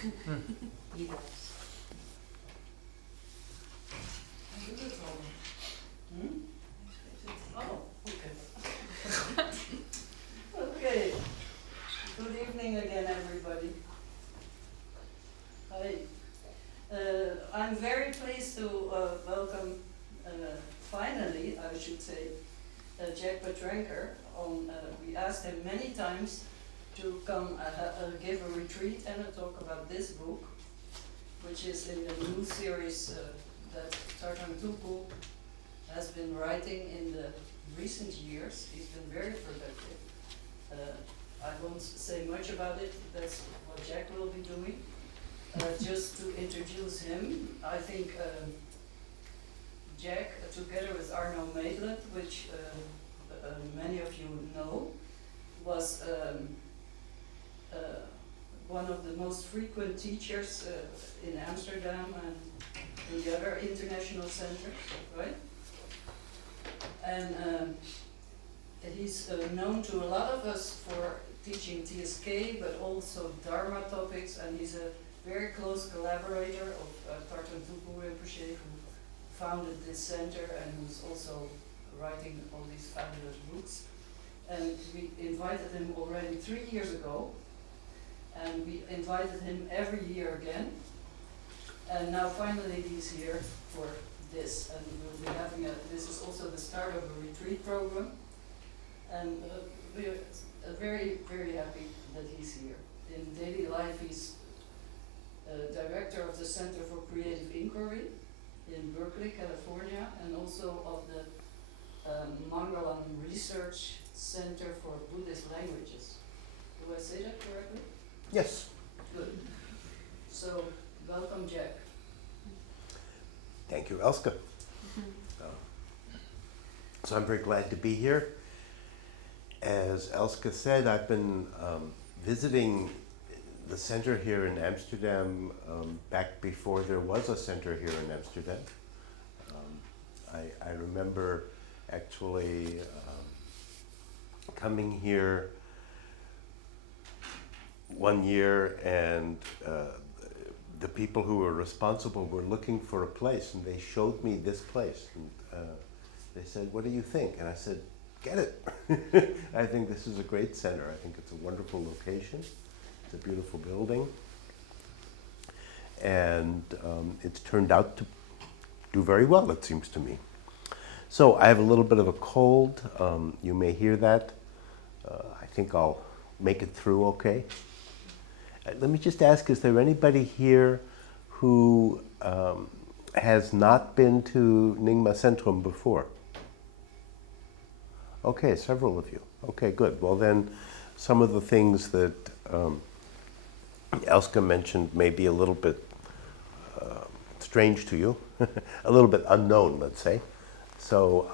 He does. Oh, okay. Okay. Good evening again, everybody. Hi. I'm very pleased to welcome, finally, I should say, Jack Petrenker. We asked him many times to come give a retreat and a talk about this book, which is in the new series that Tartan Tuku has been writing in the recent years. He's been very productive. I won't say much about it, that's what Jack will be doing. Just to introduce him, I think Jack, together with Arno Meidlet, which many of you know, was one of the most frequent teachers in Amsterdam and in the other international centers, right? And he's known to a lot of us for teaching TSK, but also Dharma topics, and he's a very close collaborator of Tartan Tuku Rinpoche, who founded this center and who's also writing all these fabulous books. And we invited him already 3 years ago, and we invited him every year again. And now finally he's here for this, and we'll be having this is also the start of a retreat program. And we're very, very happy that he's here. In daily life, he's director of the Center for Creative Inquiry in Berkeley, California, and also of the Mangalam Research Center for Buddhist Languages. Do I say that correctly? Yes. Good. So, welcome, Jack. Thank you, Elske. So I'm very glad to be here. As Elske said, I've been visiting the center here in Amsterdam back before there was a center here in Amsterdam. I remember actually coming here one year, and the people who were responsible were looking for a place, and they showed me this place, and they said, "What do you think?" And I said, "Get it." I think this is a great center. I think it's a wonderful location. It's a beautiful building, and it's turned out to do very well, it seems to me. So I have a little bit of a cold. You may hear that. I think I'll make it through okay. Let me just ask, is there anybody here who has not been to Nyingma Centrum before? Okay, several of you. Okay, good. Well then, some of the things that Elske mentioned may be a little bit strange to you, a little bit unknown, let's say. So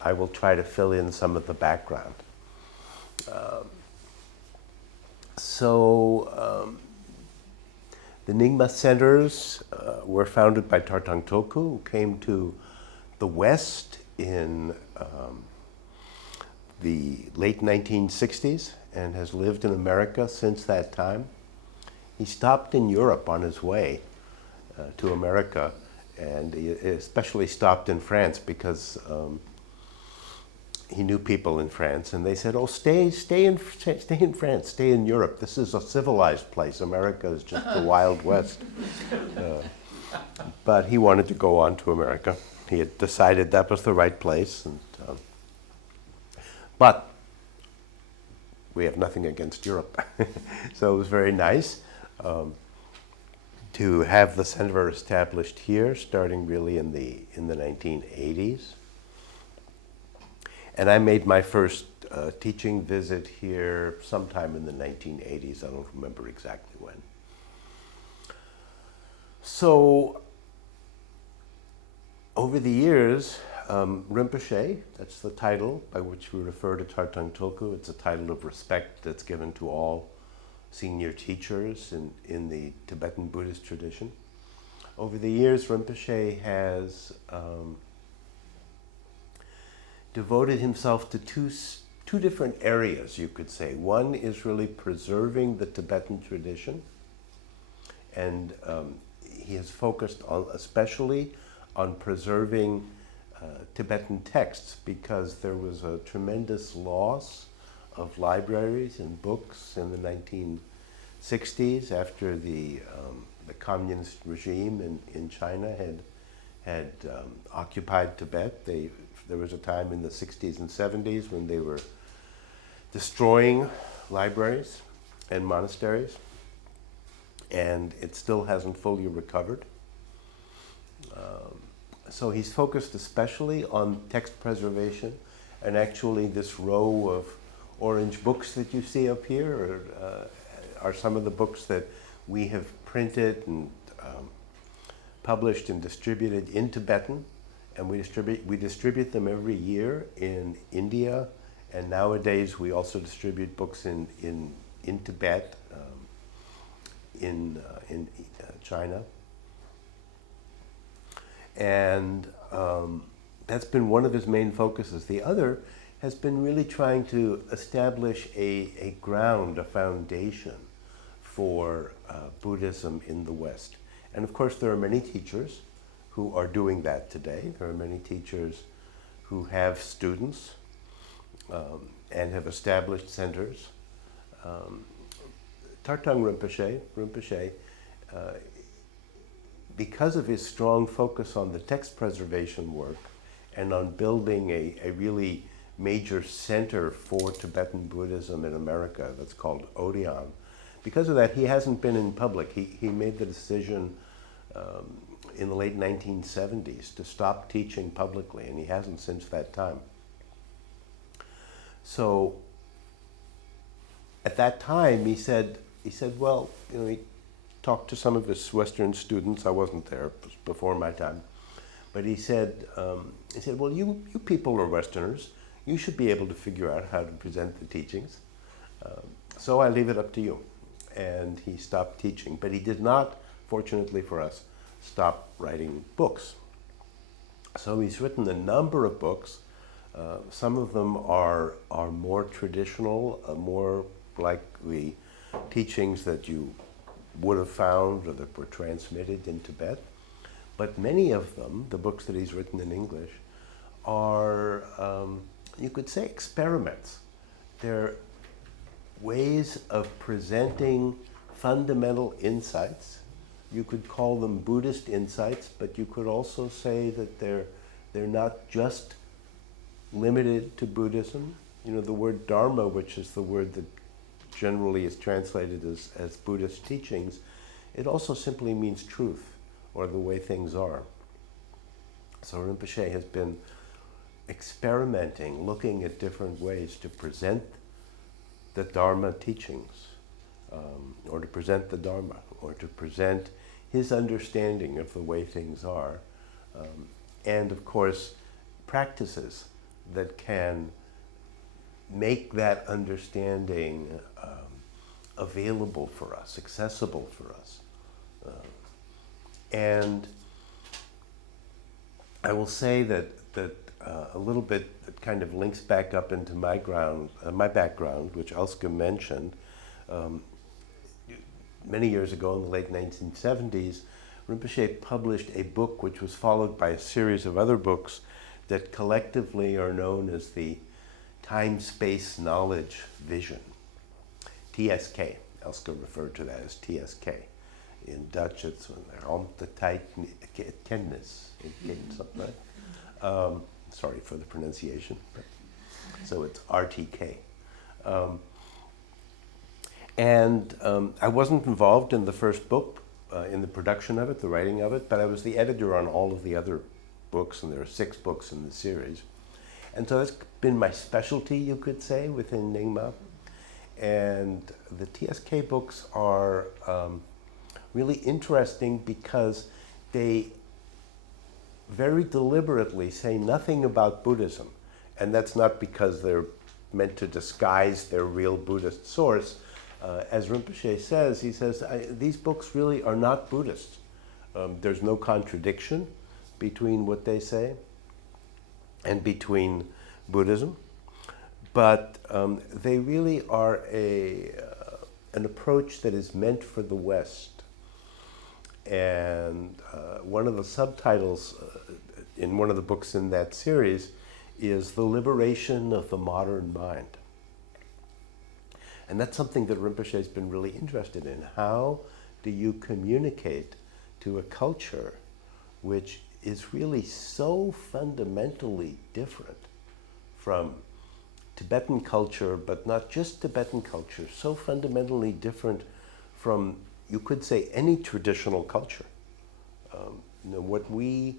I will try to fill in some of the background. The Nyingma Centers were founded by Tartan Tuku, who came to the West in the late 1960s and has lived in America since that time. He stopped in Europe on his way to America, and he especially stopped in France because he knew people in France, and they said, "Oh, stay in France, stay in Europe. This is a civilized place. America is just the Wild West." But he wanted to go on to America. He had decided that was the right place, and but we have nothing against Europe. So it was very nice to have the center established here, starting really in the 1980s. And I made my first teaching visit here sometime in the 1980s. I don't remember exactly when. So over the years, Rinpoche, that's the title by which we refer to Tartan Tuku. It's a title of respect that's given to all senior teachers in the Tibetan Buddhist tradition. Over the years, Rinpoche has devoted himself to two different areas, you could say. One is really preserving the Tibetan tradition, and he has focused on, especially on preserving Tibetan texts, because there was a tremendous loss of libraries and books in the 1960s after the communist regime in China had occupied Tibet. There was a time in the 60s and 70s when they were destroying libraries and monasteries, and it still hasn't fully recovered. So he's focused especially on text preservation, and actually this row of orange books that you see up here are some of the books that we have printed and published and distributed in Tibetan, and we distribute them every year in India, and nowadays we also distribute books in Tibet, in China. And that's been one of his main focuses. The other has been really trying to establish a ground, a foundation for Buddhism in the West. And of course there are many teachers who are doing that today. There are many teachers who have students and have established centers. Tartang Rinpoche, because of his strong focus on the text preservation work and on building a really major center for Tibetan Buddhism in America that's called Odeon, because of that he hasn't been in public. He made the decision in the late 1970s to stop teaching publicly, and he hasn't since that time. So at that time he said, well, he talked to some of his Western students. I wasn't there, it was before my time. But he said, well, you people are Westerners. You should be able to figure out how to present the teachings. So I leave it up to you. And he stopped teaching. But he did not, fortunately for us, stop writing books. So he's written a number of books. Some of them are more traditional, more like the teachings that you would have found or that were transmitted in Tibet. But many of them, the books that he's written in English, are, you could say, experiments. They're ways of presenting fundamental insights. You could call them Buddhist insights, but you could also say that they're not just limited to Buddhism. The word Dharma, which is the word that generally is translated as Buddhist teachings, it also simply means truth, or the way things are. So Rinpoche has been experimenting, looking at different ways to present the Dharma teachings, or to present the Dharma, or to present his understanding of the way things are, and of course practices that can make that understanding available for us, accessible for us. And I will say that a little bit that kind of links back up into my background, which Elske mentioned. Many years ago, in the late 1970s, Rinpoche published a book which was followed by a series of other books that collectively are known as the Time-Space Knowledge Vision, TSK. Elske referred to that as TSK. In Dutch, it's Ruimtetijd Kennis, something like that. Sorry for the pronunciation. So it's RTK. I wasn't involved in the first book, in the production of it, the writing of it, but I was the editor on all of the other books, and there are 6 books in the series. And so that's been my specialty, you could say, within Nyingma. And the TSK books are really interesting because they very deliberately say nothing about Buddhism. And that's not because they're meant to disguise their real Buddhist source. As Rinpoche says, he says, these books really are not Buddhist. There's no contradiction between what they say and between Buddhism. But they really are an approach that is meant for the West. And one of the subtitles in one of the books in that series is The Liberation of the Modern Mind. And that's something that Rinpoche's been really interested in. How do you communicate to a culture which is really so fundamentally different from Tibetan culture, but not just Tibetan culture, so fundamentally different from, you could say, any traditional culture. What we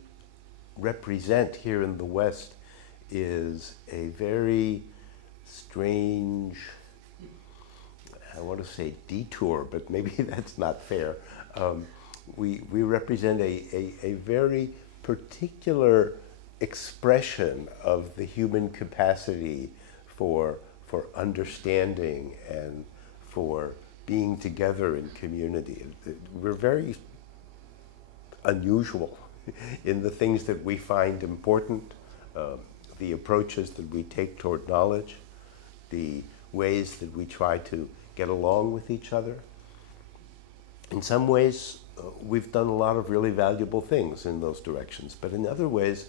represent here in the West is a very strange, I want to say detour, but maybe that's not fair. We represent a very particular expression of the human capacity for understanding and for being together in community. We're very unusual in the things that we find important, the approaches that we take toward knowledge, the ways that we try to get along with each other. In some ways, we've done a lot of really valuable things in those directions, but in other ways,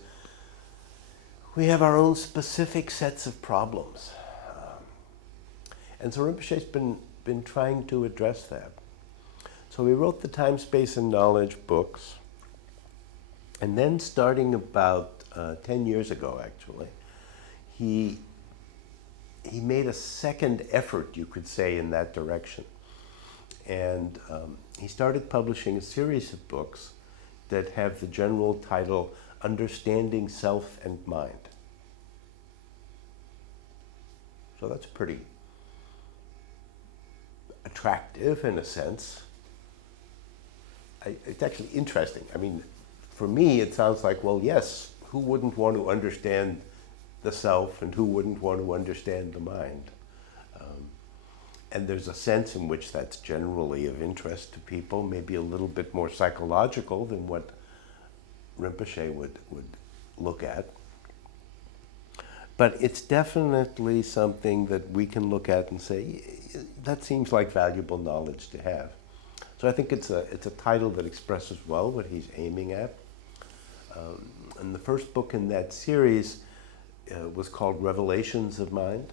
we have our own specific sets of problems. And so Rinpoche's been trying to address that. So he wrote the Time, Space, and Knowledge books, and then starting about 10 years ago, actually, he made a second effort, you could say, in that direction. And he started publishing a series of books that have the general title, Understanding Self and Mind. So that's pretty attractive in a sense. It's actually interesting. I mean, for me, it sounds like, well, yes, who wouldn't want to understand the self and who wouldn't want to understand the mind? And there's a sense in which that's generally of interest to people, maybe a little bit more psychological than what Rinpoche would look at. But it's definitely something that we can look at and say, that seems like valuable knowledge to have. So I think it's a title that expresses well what he's aiming at. And the first book in that series was called Revelations of Mind.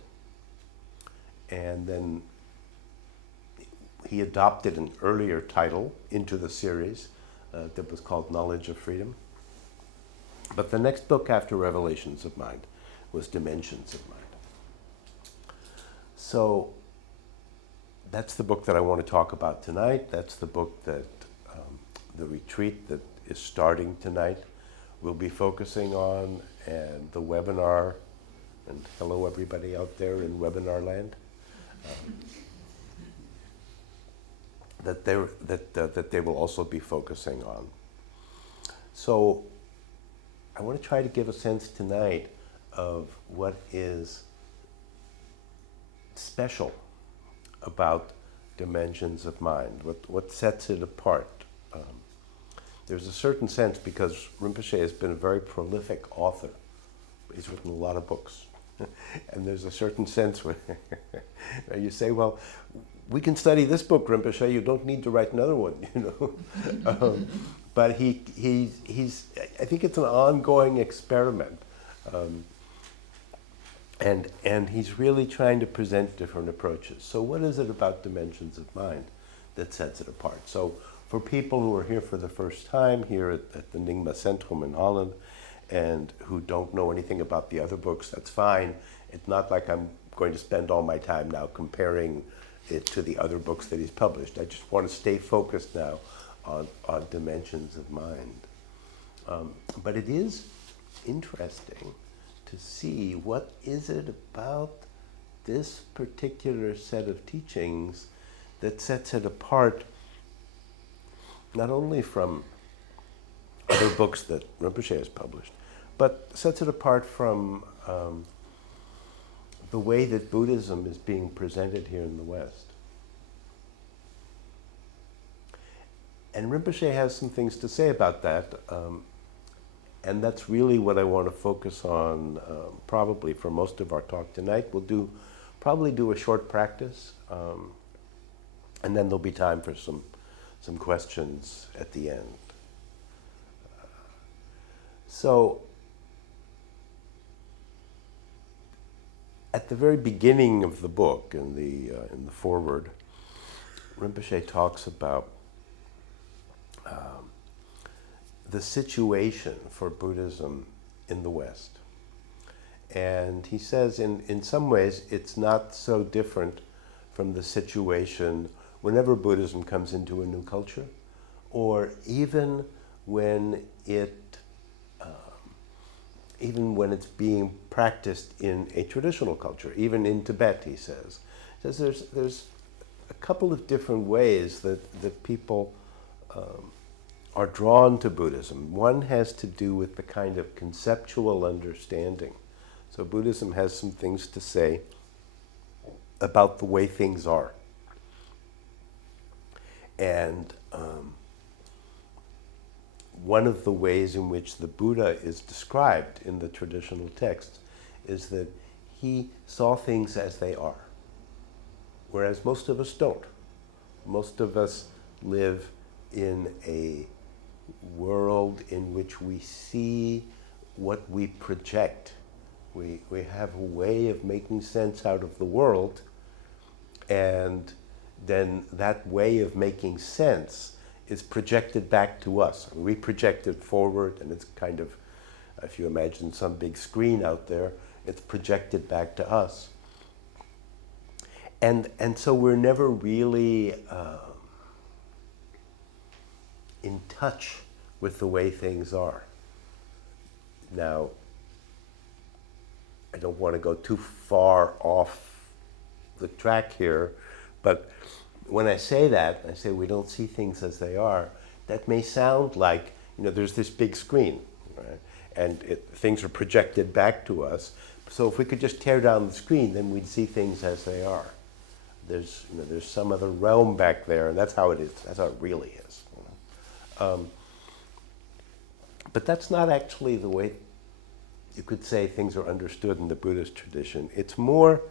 And then he adopted an earlier title into the series that was called Knowledge of Freedom. But the next book after Revelations of Mind was Dimensions of Mind. So that's the book that I want to talk about tonight. That's the book that the retreat that is starting tonight will be focusing on, and the webinar, and hello everybody out there in webinar land, that they will also be focusing on. So I want to try to give a sense tonight of what is special about Dimensions of Mind, what sets it apart. There's a certain sense, because Rinpoche has been a very prolific author. He's written a lot of books. And there's a certain sense where you say, well, we can study this book, Rinpoche, you don't need to write another one, But he's I think it's an ongoing experiment. And he's really trying to present different approaches. So what is it about Dimensions of Mind that sets it apart? So for people who are here for the first time, here at the Nyingma Centrum in Holland, and who don't know anything about the other books, that's fine. It's not like I'm going to spend all my time now comparing it to the other books that he's published. I just want to stay focused now on Dimensions of Mind. But it is interesting to see what is it about this particular set of teachings that sets it apart, not only from other books that Rinpoche has published, but sets it apart from the way that Buddhism is being presented here in the West. And Rinpoche has some things to say about that, and that's really what I want to focus on probably for most of our talk tonight. We'll probably do a short practice, and then there'll be time for some some questions at the end. So, at the very beginning of the book, in the foreword, Rinpoche talks about the situation for Buddhism in the West. And he says in some ways it's not so different from the situation whenever Buddhism comes into a new culture, or even when it's being practiced in a traditional culture, even in Tibet, he says. There's a couple of different ways that people are drawn to Buddhism. One has to do with the kind of conceptual understanding. So Buddhism has some things to say about the way things are. And one of the ways in which the Buddha is described in the traditional texts is that he saw things as they are, whereas most of us don't. Most of us live in a world in which we see what we project. We have a way of making sense out of the world, and then that way of making sense is projected back to us. We project it forward, and it's kind of, if you imagine some big screen out there, it's projected back to us. And so we're never really in touch with the way things are. Now, I don't want to go too far off the track here, but when I say that, I say we don't see things as they are, that may sound like, there's this big screen, right? And things are projected back to us. So if we could just tear down the screen, then we'd see things as they are. There's some other realm back there, and that's how it is. That's how it really is. But that's not actually the way you could say things are understood in the Buddhist tradition. It's more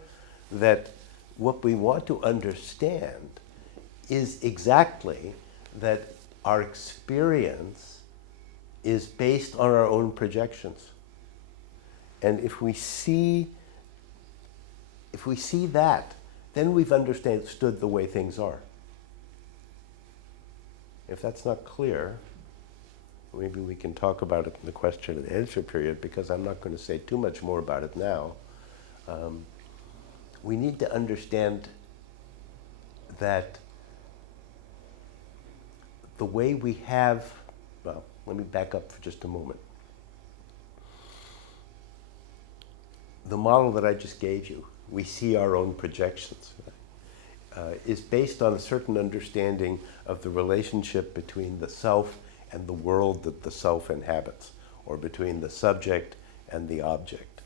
that what we want to understand is exactly that our experience is based on our own projections. And if we see that, then we've understood the way things are. If that's not clear, maybe we can talk about it in the question and answer period, because I'm not going to say too much more about it now. We need to understand that the way we have, well, let me back up for just a moment. The model that I just gave you, we see our own projections, is based on a certain understanding of the relationship between the self and the world that the self inhabits, or between the subject and the object.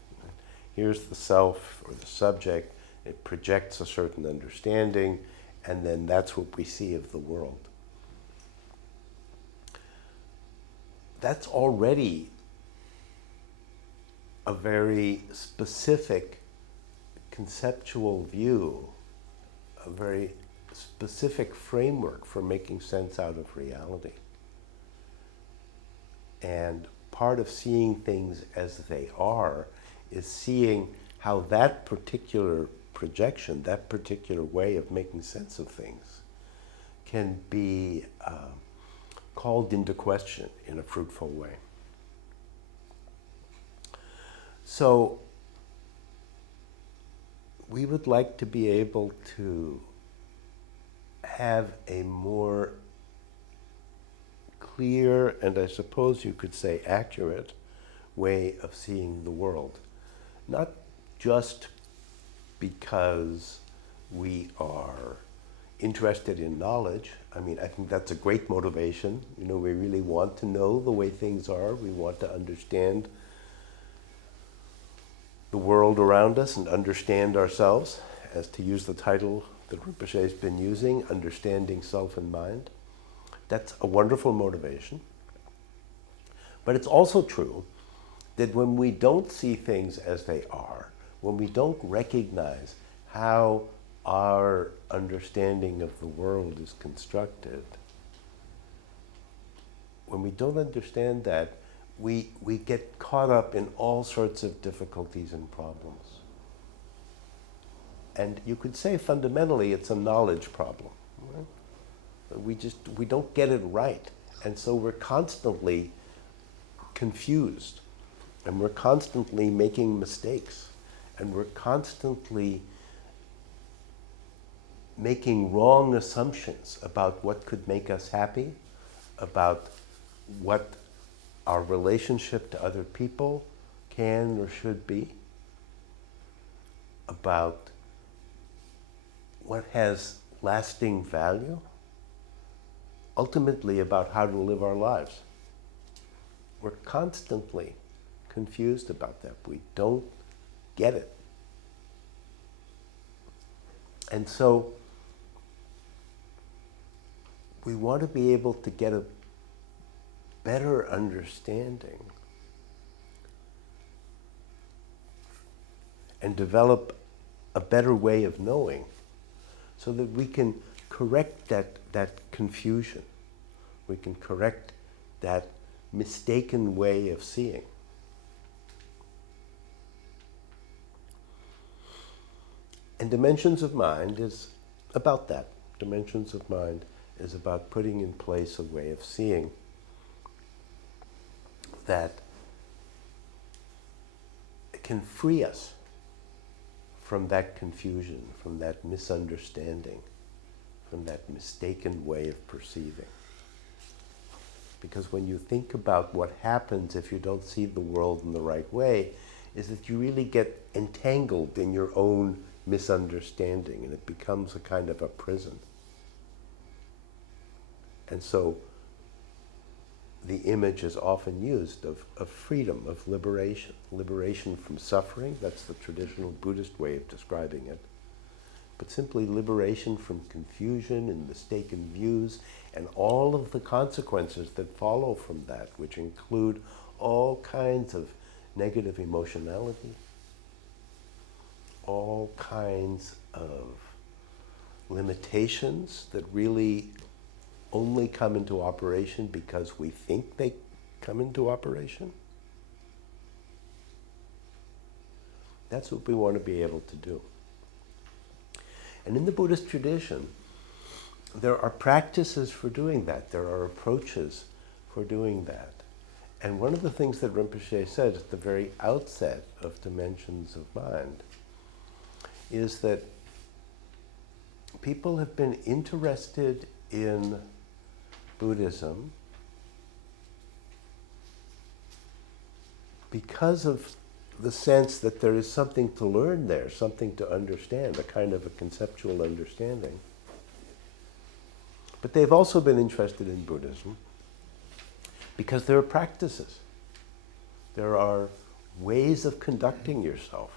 Here's the self or the subject, it projects a certain understanding, and then that's what we see of the world. That's already a very specific conceptual view, a very specific framework for making sense out of reality. And part of seeing things as they are is seeing how that particular projection, that particular way of making sense of things, can be called into question in a fruitful way. So we would like to be able to have a more clear, and I suppose you could say accurate, way of seeing the world. Not just because we are interested in knowledge. I mean, I think that's a great motivation. We really want to know the way things are. We want to understand the world around us and understand ourselves, as to use the title that Rinpoche has been using, Understanding Self and Mind. That's a wonderful motivation. But it's also true that when we don't see things as they are, when we don't recognize how our understanding of the world is constructed, when we don't understand that, we get caught up in all sorts of difficulties and problems. And you could say fundamentally it's a knowledge problem. Right? We don't get it right. And so we're constantly confused. And we're constantly making mistakes. And we're constantly making wrong assumptions about what could make us happy, about what our relationship to other people can or should be, about what has lasting value, ultimately about how to live our lives. We're constantly confused about that. We don't get it. And so we want to be able to get a better understanding and develop a better way of knowing so that we can correct that confusion. We can correct that mistaken way of seeing. And Dimensions of Mind is about that. Dimensions of Mind is about putting in place a way of seeing that can free us from that confusion, from that misunderstanding, from that mistaken way of perceiving. Because when you think about what happens if you don't see the world in the right way, is that you really get entangled in your own misunderstanding, and it becomes a kind of a prison. And so the image is often used of freedom, of liberation. Liberation from suffering, that's the traditional Buddhist way of describing it. But simply liberation from confusion and mistaken views and all of the consequences that follow from that, which include all kinds of negative emotionality, all kinds of limitations that really only come into operation because we think they come into operation. That's what we want to be able to do. And in the Buddhist tradition, there are practices for doing that. There are approaches for doing that. And one of the things that Rinpoche said at the very outset of Dimensions of Mind is that people have been interested in Buddhism because of the sense that there is something to learn there, something to understand, a kind of a conceptual understanding. But they've also been interested in Buddhism because there are practices. There are ways of conducting yourself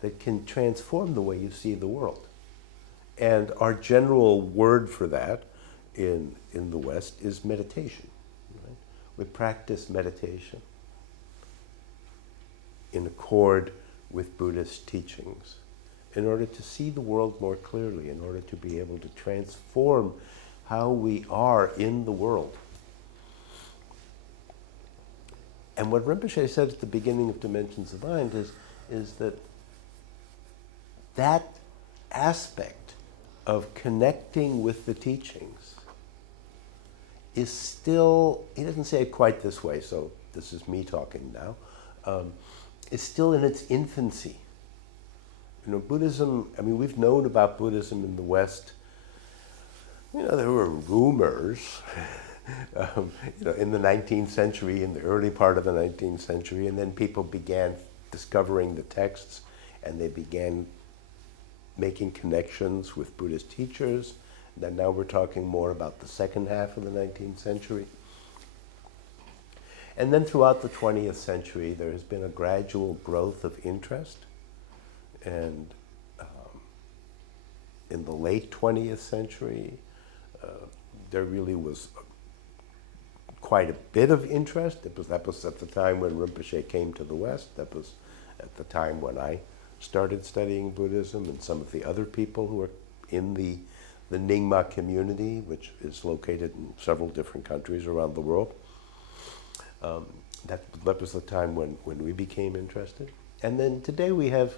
that can transform the way you see the world. And our general word for that in the West is meditation. Right? We practice meditation in accord with Buddhist teachings in order to see the world more clearly, in order to be able to transform how we are in the world. And what Rinpoche said at the beginning of Dimensions of Mind is that aspect of connecting with the teachings is still, he doesn't say it quite this way, so this is me talking now, is still in its infancy. You know, Buddhism, I mean, we've known about Buddhism in the West. You know, there were rumors, in the 19th century, in the early part of the 19th century, and then people began discovering the texts, and they began making connections with Buddhist teachers. Then now we're talking more about the second half of the 19th century. And then throughout the 20th century, there has been a gradual growth of interest. And in the late 20th century, there really was quite a bit of interest. That was at the time when Rinpoche came to the West. That was at the time when I started studying Buddhism, and some of the other people who are in the Nyingma community, which is located in several different countries around the world. That was the time when we became interested. And then today we have,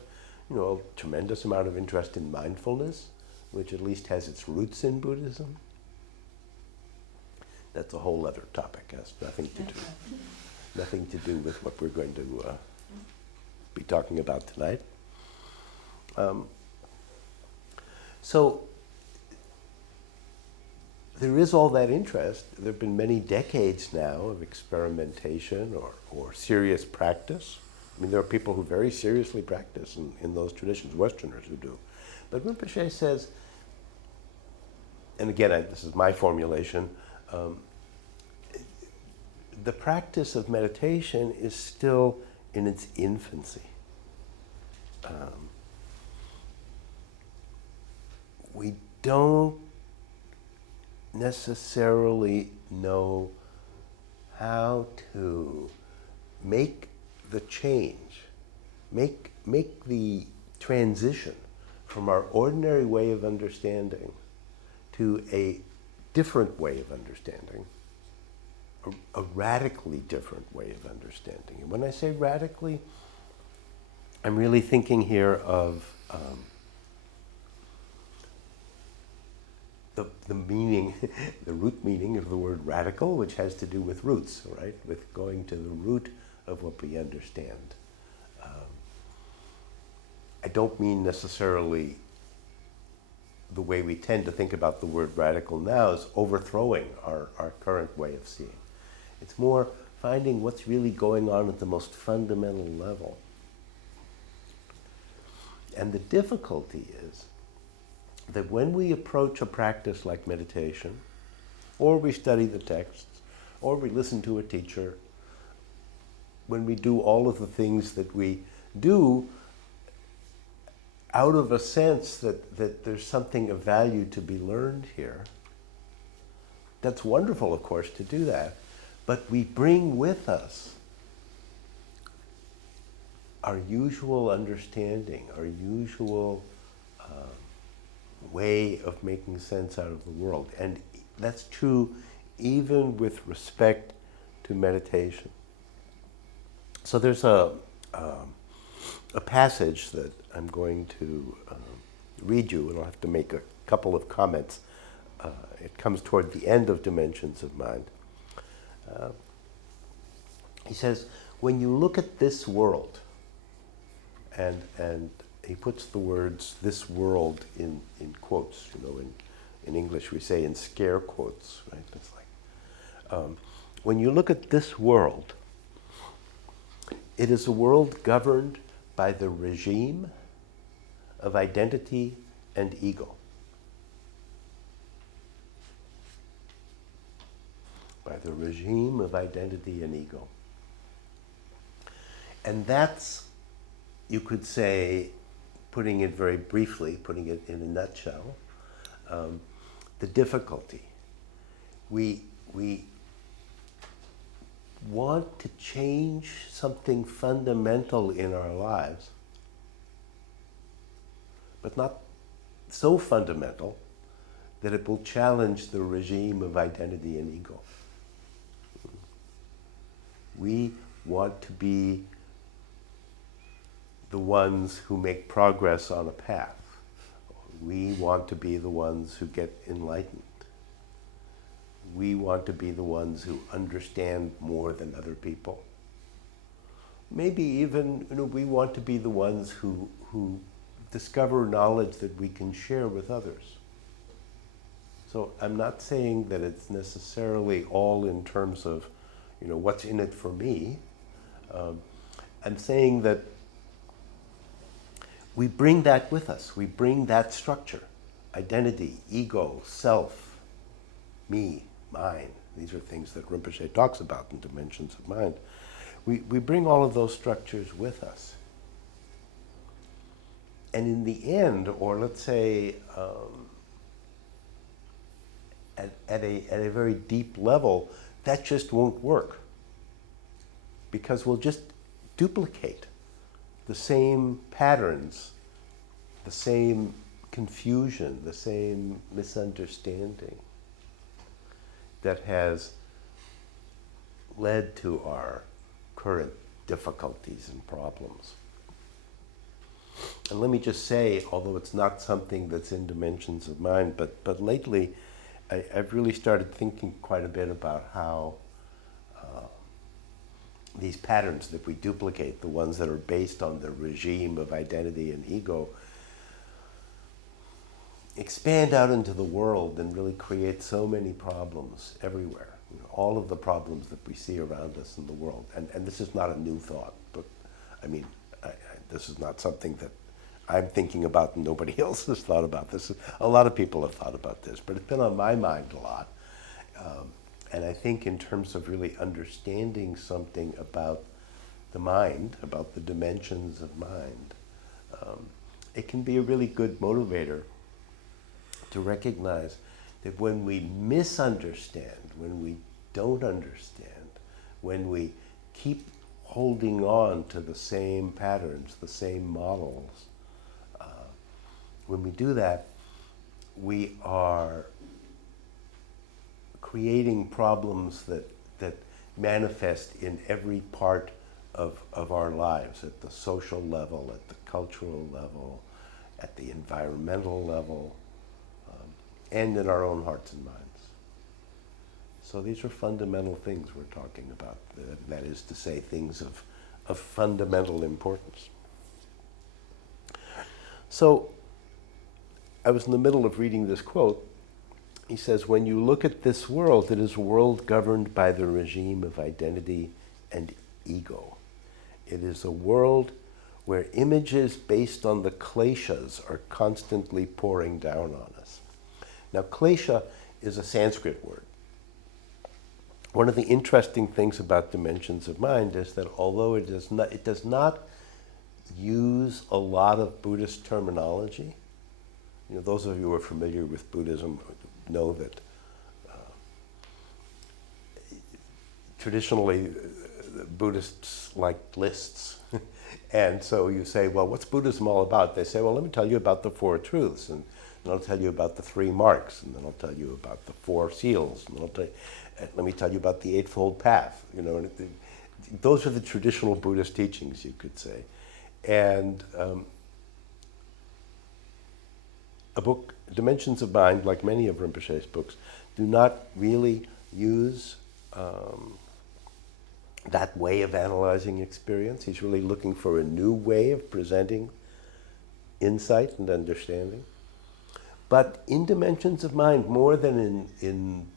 a tremendous amount of interest in mindfulness, which at least has its roots in Buddhism. That's a whole other topic. It has nothing to do with what we're going to be talking about tonight. So there is all that interest. There have been many decades now of experimentation or serious practice. I mean, there are people who very seriously practice in those traditions, Westerners who do. But Rinpoche says, and again, this is my formulation, the practice of meditation is still in its infancy. We don't necessarily know how to make the change, make the transition from our ordinary way of understanding to a different way of understanding, a radically different way of understanding. And when I say radically, I'm really thinking here of the meaning, the root meaning of the word radical, which has to do with roots, right? With going to the root of what we understand. I don't mean necessarily the way we tend to think about the word radical now is overthrowing our current way of seeing. It's more finding what's really going on at the most fundamental level. And the difficulty is that when we approach a practice like meditation, or we study the texts, or we listen to a teacher, when we do all of the things that we do out of a sense that there's something of value to be learned here, that's wonderful, of course, to do that. But we bring with us our usual understanding, our usual way of making sense out of the world. And that's true even with respect to meditation. So there's a passage that I'm going to read you, and I'll have to make a couple of comments. It comes toward the end of Dimensions of Mind. He says, when you look at this world, and he puts the words "this world" in quotes. In English we say in scare quotes, right? It's like when you look at this world, it is a world governed by the regime of identity and ego. By the regime of identity and ego. And that's, you could say, putting it very briefly, putting it in a nutshell, the difficulty. We want to change something fundamental in our lives, but not so fundamental that it will challenge the regime of identity and ego. We want to be the ones who make progress on a path. We want to be the ones who get enlightened. We want to be the ones who understand more than other people. Maybe even we want to be the ones who discover knowledge that we can share with others. So I'm not saying that it's necessarily all in terms of what's in it for me. I'm saying that we bring that with us. We bring that structure, identity, ego, self, me, mine. These are things that Rinpoche talks about in Dimensions of Mind. We bring all of those structures with us. And in the end, or let's say at a very deep level, that just won't work. Because we'll just duplicate the same patterns, the same confusion, the same misunderstanding that has led to our current difficulties and problems. And let me just say, although it's not something that's in Dimensions of Mind, but lately I've really started thinking quite a bit about how these patterns that we duplicate, the ones that are based on the regime of identity and ego, expand out into the world and really create so many problems everywhere. You know, all of the problems that we see around us in the world. And this is not a new thought, but I mean, this is not something that I'm thinking about and nobody else has thought about this. A lot of people have thought about this, but it's been on my mind a lot. And I think in terms of really understanding something about the mind, about the dimensions of mind, it can be a really good motivator to recognize that when we misunderstand, when we don't understand, when we keep holding on to the same patterns, the same models, when we do that, we are creating problems that manifest in every part of our lives, at the social level, at the cultural level, at the environmental level, and in our own hearts and minds. So these are fundamental things we're talking about. That is to say, things of fundamental importance. So I was in the middle of reading this quote. He says, when you look at this world, it is a world governed by the regime of identity and ego. It is a world where images based on the kleshas are constantly pouring down on us. Now, klesha is a Sanskrit word. One of the interesting things about Dimensions of Mind is that although it does not use a lot of Buddhist terminology, you know, those of you who are familiar with Buddhism know that traditionally Buddhists like lists. And so you say, well, what's Buddhism all about? They say, well, let me tell you about the Four Truths, and then I'll tell you about the 3 marks, and then I'll tell you about the 4 seals, and then let me tell you about the Eightfold Path. You know, and those are the traditional Buddhist teachings, you could say. And a book, Dimensions of Mind, like many of Rinpoche's books, do not really use that way of analyzing experience. He's really looking for a new way of presenting insight and understanding. But in Dimensions of Mind, more than in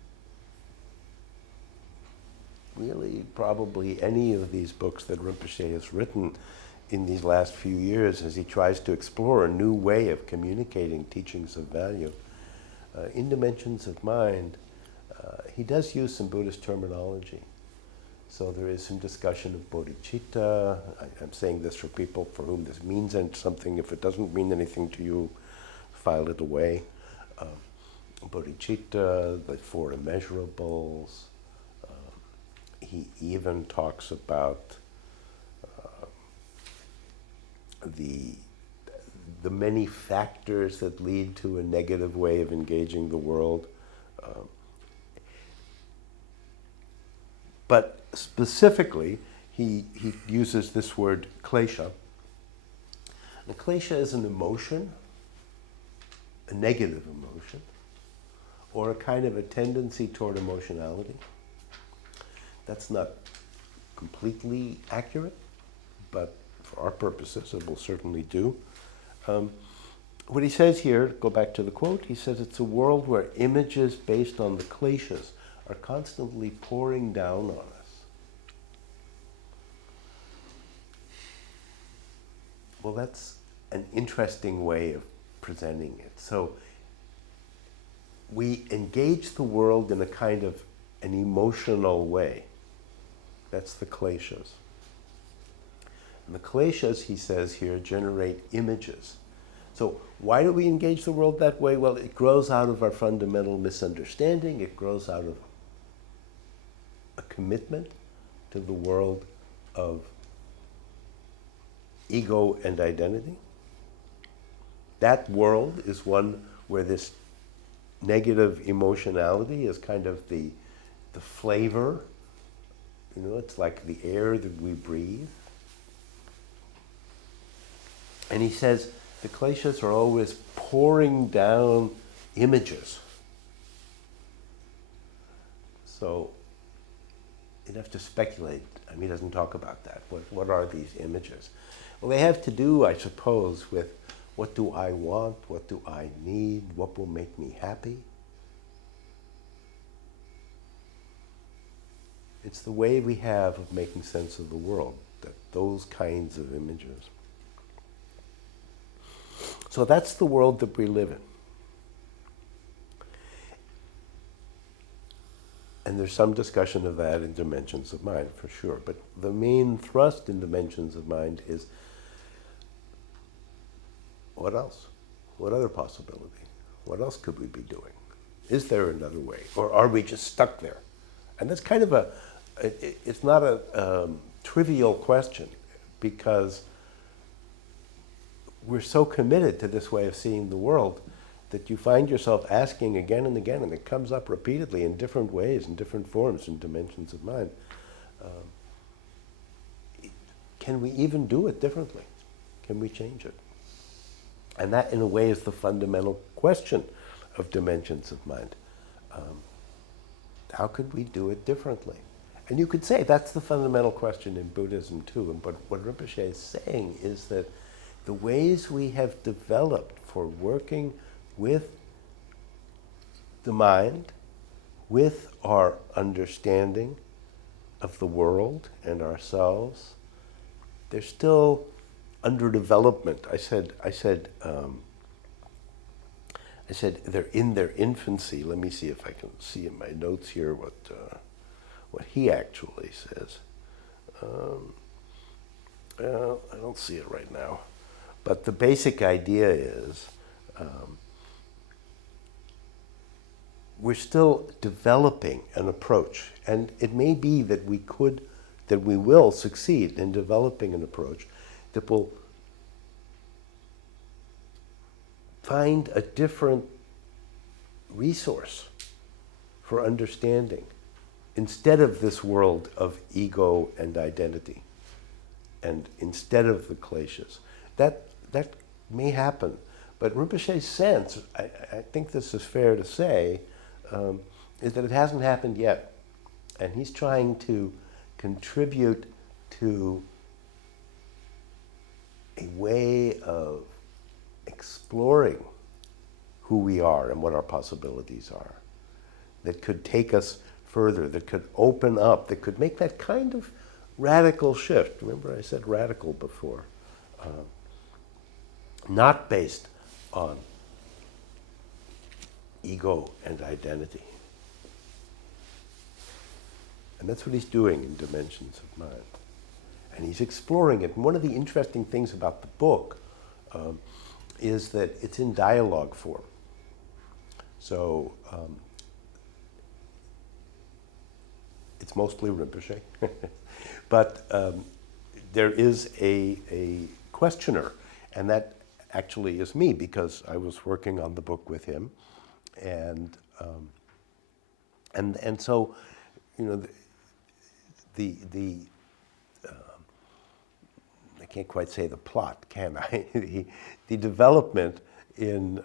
really probably any of these books that Rinpoche has written in these last few years, as he tries to explore a new way of communicating teachings of value, in Dimensions of Mind, he does use some Buddhist terminology. So there is some discussion of bodhicitta. I'm saying this for people for whom this means something. If it doesn't mean anything to you, file it away. Bodhicitta, the 4 immeasurables. He even talks about the many factors that lead to a negative way of engaging the world. But specifically, he uses this word klesha. And klesha is an emotion, a negative emotion, or a kind of a tendency toward emotionality. That's not completely accurate, but for our purposes, it will certainly do. What he says here, go back to the quote, he says it's a world where images based on the kleshas are constantly pouring down on us. Well, that's an interesting way of presenting it. So we engage the world in a kind of an emotional way. That's the kleshas. And the kleshas, he says here, generate images. So why do we engage the world that way? Well, it grows out of our fundamental misunderstanding. It grows out of a commitment to the world of ego and identity. That world is one where this negative emotionality is kind of the flavor, You know, it's like the air that we breathe. And he says the kleshas are always pouring down images. So you'd have to speculate. I mean, he doesn't talk about that. What are these images? Well, they have to do, I suppose, with what do I want, what do I need, what will make me happy. It's the way we have of making sense of the world, those kinds of images. So that's the world that we live in. And there's some discussion of that in Dimensions of Mind, for sure. But the main thrust in Dimensions of Mind is, what else? What other possibility? What else could we be doing? Is there another way? Or are we just stuck there? And that's kind of it's not a trivial question, because we're so committed to this way of seeing the world that you find yourself asking again and again, and it comes up repeatedly in different ways, in different forms, in Dimensions of Mind. Can we even do it differently? Can we change it? And that, in a way, is the fundamental question of Dimensions of Mind. How could we do it differently? And you could say that's the fundamental question in Buddhism too. But what Rinpoche is saying is that the ways we have developed for working with the mind, with our understanding of the world and ourselves, they're still under development. I said they're in their infancy. Let me see if I can see in my notes here what he actually says. Well, I don't see it right now. But the basic idea is we're still developing an approach. And it may be that we will succeed in developing an approach that will find a different resource for understanding instead of this world of ego and identity, and instead of the kleshas. That may happen. But Rinpoche's sense, I think this is fair to say, is that it hasn't happened yet. And he's trying to contribute to a way of exploring who we are and what our possibilities are, that could take us further, that could open up, that could make that kind of radical shift. Remember I said radical before. Not based on ego and identity. And that's what he's doing in Dimensions of Mind. And he's exploring it. And one of the interesting things about the book is that it's in dialogue form. So it's mostly Rinpoche. But there is a questioner, and that actually is me, because I was working on the book with him. And so, you know, I can't quite say the plot, can I? the development in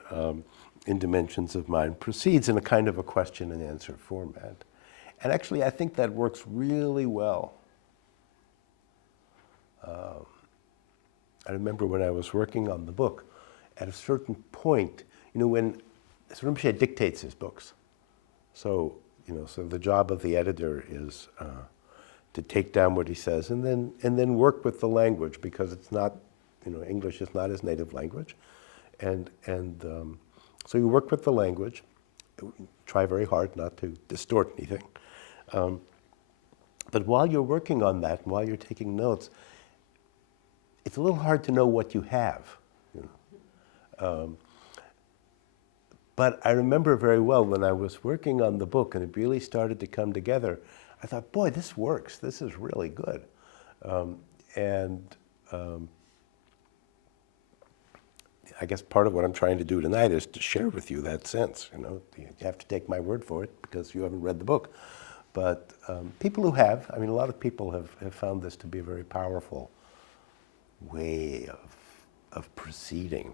Dimensions of Mind proceeds in a kind of a question and answer format. And actually, I think that works really well. I remember when I was working on the book, at a certain point, you know, when Rinpoche dictates his books. So, you know, so the job of the editor is to take down what he says and then work with the language, because it's not, you know, English is not his native language, and so you work with the language, try very hard not to distort anything, but while you're working on that, while you're taking notes, it's a little hard to know what you have, you know. But I remember very well when I was working on the book and it really started to come together, I thought, boy, this works. This is really good. I guess part of what I'm trying to do tonight is to share with you that sense. You know, you have to take my word for it because you haven't read the book. But people who have, I mean, a lot of people have found this to be a very powerful way of proceeding.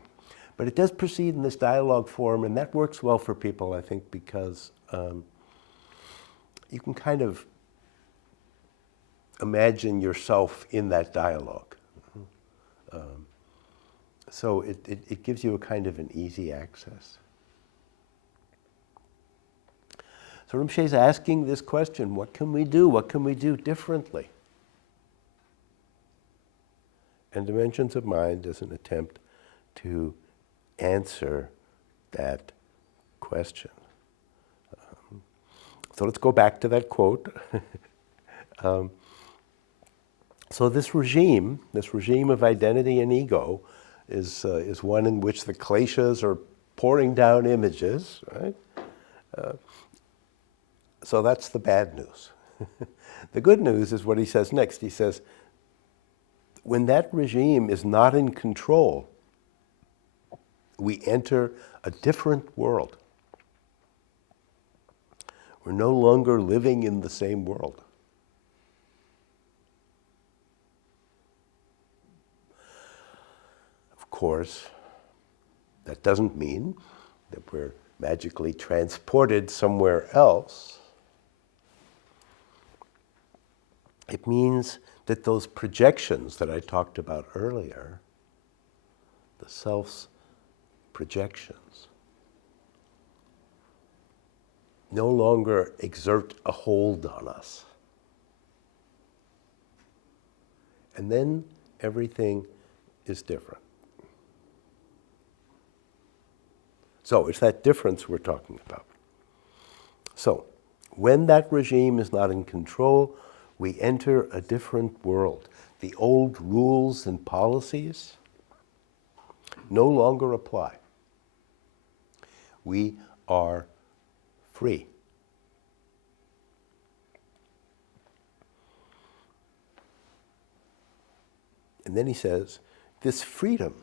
But it does proceed in this dialogue form, and that works well for people, I think, because you can kind of imagine yourself in that dialogue. So it gives you a kind of an easy access. So Rinpoche is asking this question, what can we do? What can we do differently? And Dimensions of Mind is an attempt to answer that question. So let's go back to that quote. So this regime of identity and ego is one in which the kleshas are pouring down images, right? So that's the bad news. The good news is what he says next. He says, when that regime is not in control, we enter a different world. We're no longer living in the same world. Of course, that doesn't mean that we're magically transported somewhere else. It means that those projections that I talked about earlier, the self's projections, no longer exert a hold on us. And then everything is different. So it's that difference we're talking about. So when that regime is not in control, we enter a different world. The old rules and policies no longer apply. We are free. And then he says, this freedom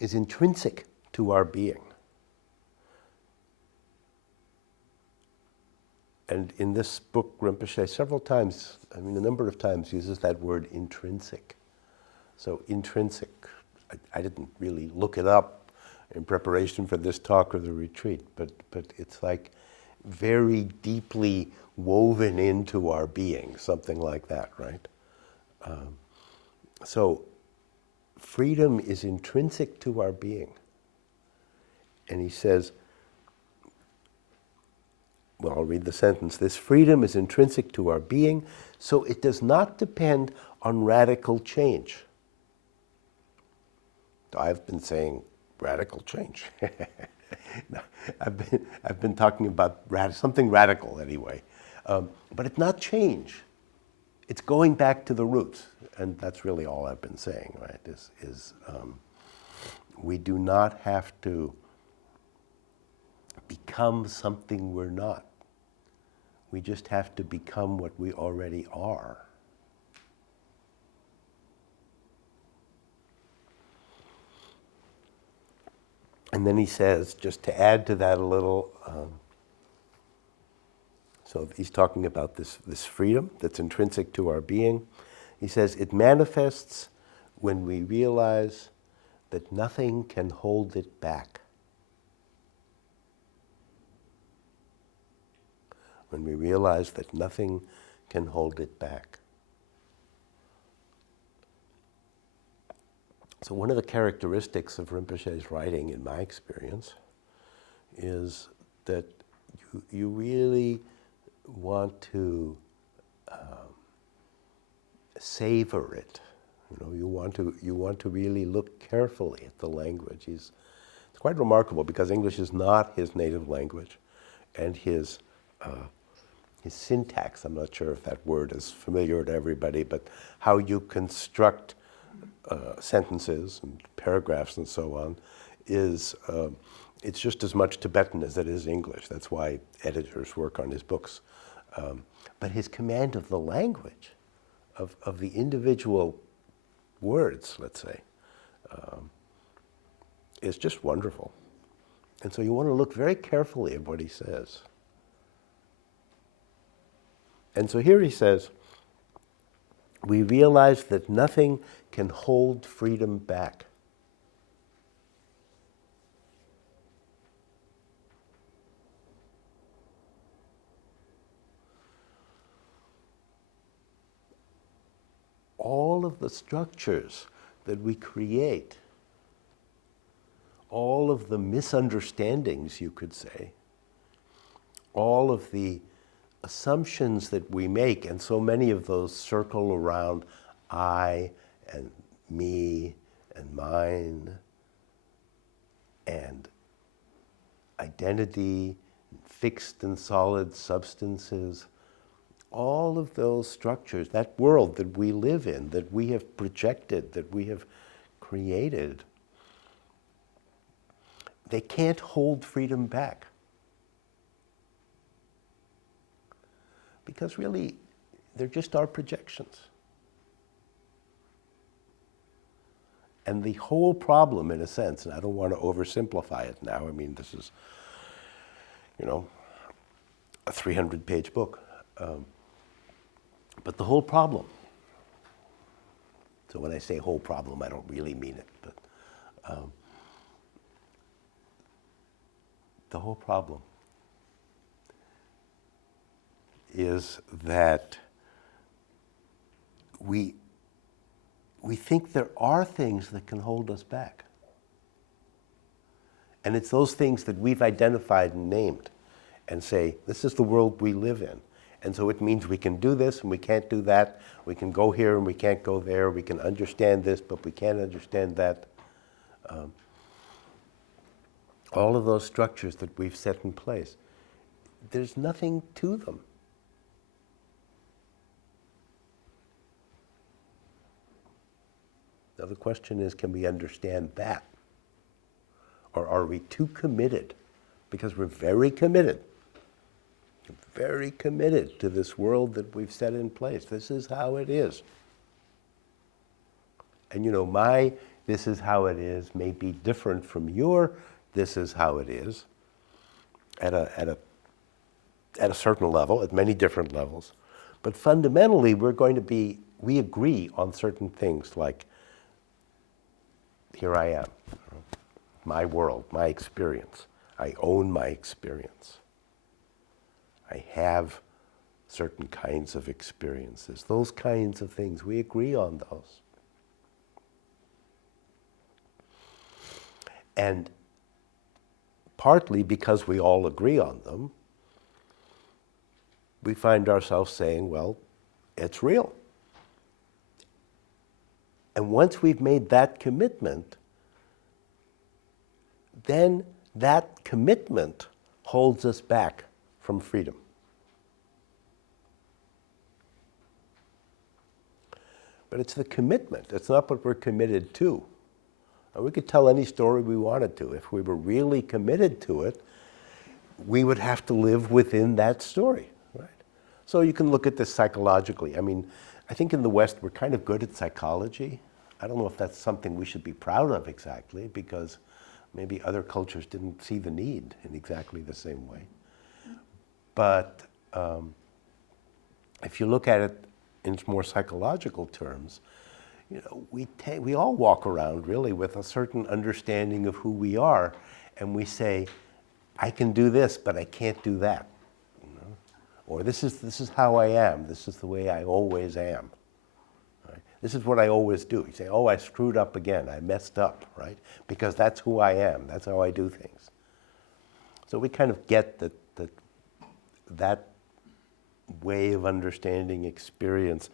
is intrinsic to our being. And in this book, Rinpoche several times, I mean a number of times, uses that word intrinsic. So intrinsic, I didn't really look it up in preparation for this talk or the retreat, but it's like very deeply woven into our being, something like that, right? So freedom is intrinsic to our being. And he says, well, I'll read the sentence. This freedom is intrinsic to our being, so it does not depend on radical change. I've been saying radical change. No, I've been talking about something radical anyway. But it's not change. It's going back to the roots. And that's really all I've been saying, right? We do not have to become something we're not. We just have to become what we already are. And then he says, just to add to that a little, so he's talking about this freedom that's intrinsic to our being. He says, it manifests when we realize that nothing can hold it back. When we realize that nothing can hold it back. So one of the characteristics of Rinpoche's writing, in my experience, is that you really want to savor it. You know, you want to really look carefully at the language. It's quite remarkable because English is not his native language, and his syntax, I'm not sure if that word is familiar to everybody, but how you construct sentences and paragraphs and so on is, it's just as much Tibetan as it is English. That's why editors work on his books. But his command of the language, of the individual words, let's say, is just wonderful. And so you want to look very carefully at what he says. And so here he says, we realize that nothing can hold freedom back. All of the structures that we create, all of the misunderstandings, you could say, all of the assumptions that we make, and so many of those circle around I and me and mine and identity, fixed and solid substances, all of those structures, that world that we live in, that we have projected, that we have created, they can't hold freedom back. Because really, they're just our projections. And the whole problem, in a sense, and I don't want to oversimplify it now, I mean, this is, a 300-page book. But the whole problem, so when I say whole problem, I don't really mean it, but the whole problem is that we think there are things that can hold us back. And it's those things that we've identified and named and say, this is the world we live in. And so it means we can do this and we can't do that. We can go here and we can't go there. We can understand this, but we can't understand that. All of those structures that we've set in place, there's nothing to them. Now the question is, can we understand that? Or are we too committed? Because we're very committed to this world that we've set in place. This is how it is. And my this is how it is may be different from your this is how it is at a certain level, at many different levels. But fundamentally, we agree on certain things like, here I am, my world, my experience. I own my experience. I have certain kinds of experiences. Those kinds of things, we agree on those. And partly because we all agree on them, we find ourselves saying, well, it's real. And once we've made that commitment, then that commitment holds us back from freedom. But it's the commitment. It's not what we're committed to. And we could tell any story we wanted to. If we were really committed to it, we would have to live within that story, right? So you can look at this psychologically. I mean, I think in the West we're kind of good at psychology. I don't know if that's something we should be proud of exactly, because maybe other cultures didn't see the need in exactly the same way. But if you look at it in more psychological terms, we all walk around really with a certain understanding of who we are, and we say, I can do this, but I can't do that. Or this is how I am. This is the way I always am. Right? This is what I always do. You say, oh, I screwed up again. I messed up, right? Because that's who I am. That's how I do things. So we kind of get that way of understanding experience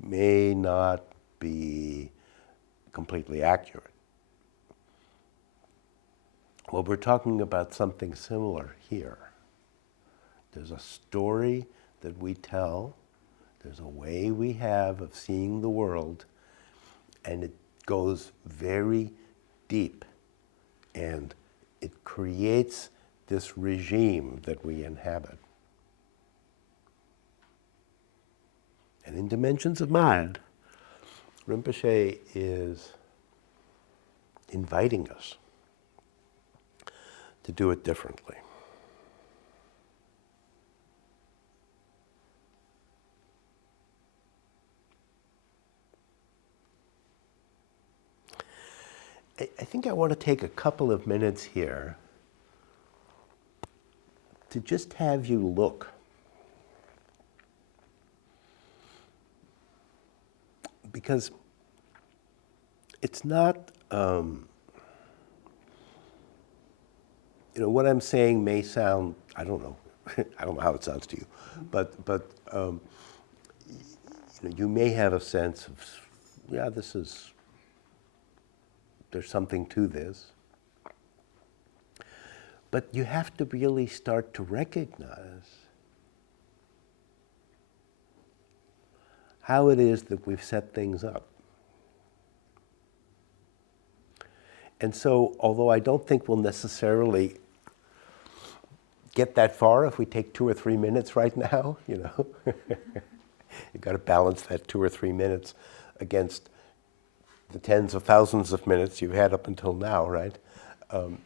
may not be completely accurate. Well, we're talking about something similar here. There's a story that we tell, there's a way we have of seeing the world, and it goes very deep, and it creates this regime that we inhabit. And in Dimensions of Mind, Rinpoche is inviting us to do it differently. I think I want to take a couple of minutes here to just have you look. Because it's not, what I'm saying may sound, I don't know, I don't know how it sounds to you, but you may have a sense of, yeah, there's something to this. But you have to really start to recognize how it is that we've set things up. And so, although I don't think we'll necessarily get that far if we take 2 or 3 minutes right now, you've got to balance that 2 or 3 minutes against the tens of thousands of minutes you've had up until now, right?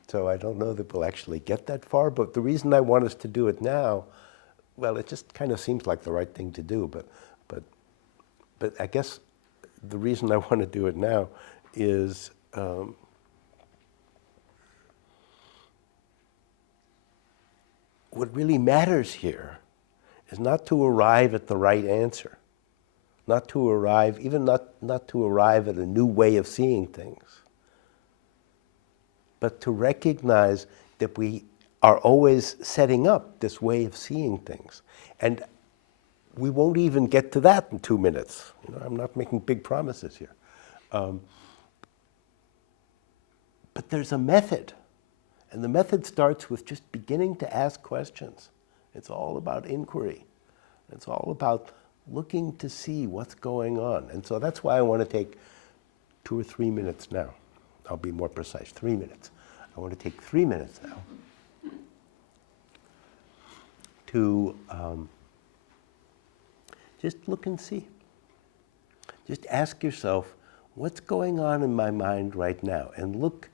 So I don't know that we'll actually get that far, but the reason I want us to do it now, well, it just kind of seems like the right thing to do, but I guess the reason I want to do it now is what really matters here is not to arrive at the right answer, not to arrive, even not to arrive at a new way of seeing things, but to recognize that we are always setting up this way of seeing things. And we won't even get to that in 2 minutes. I'm not making big promises here. But there's a method. And the method starts with just beginning to ask questions. It's all about inquiry. It's all about looking to see what's going on. And so that's why I want to take 2 or 3 minutes now. I'll be more precise, 3 minutes. I want to take 3 minutes now to just look and see. Just ask yourself, what's going on in my mind right now? And look,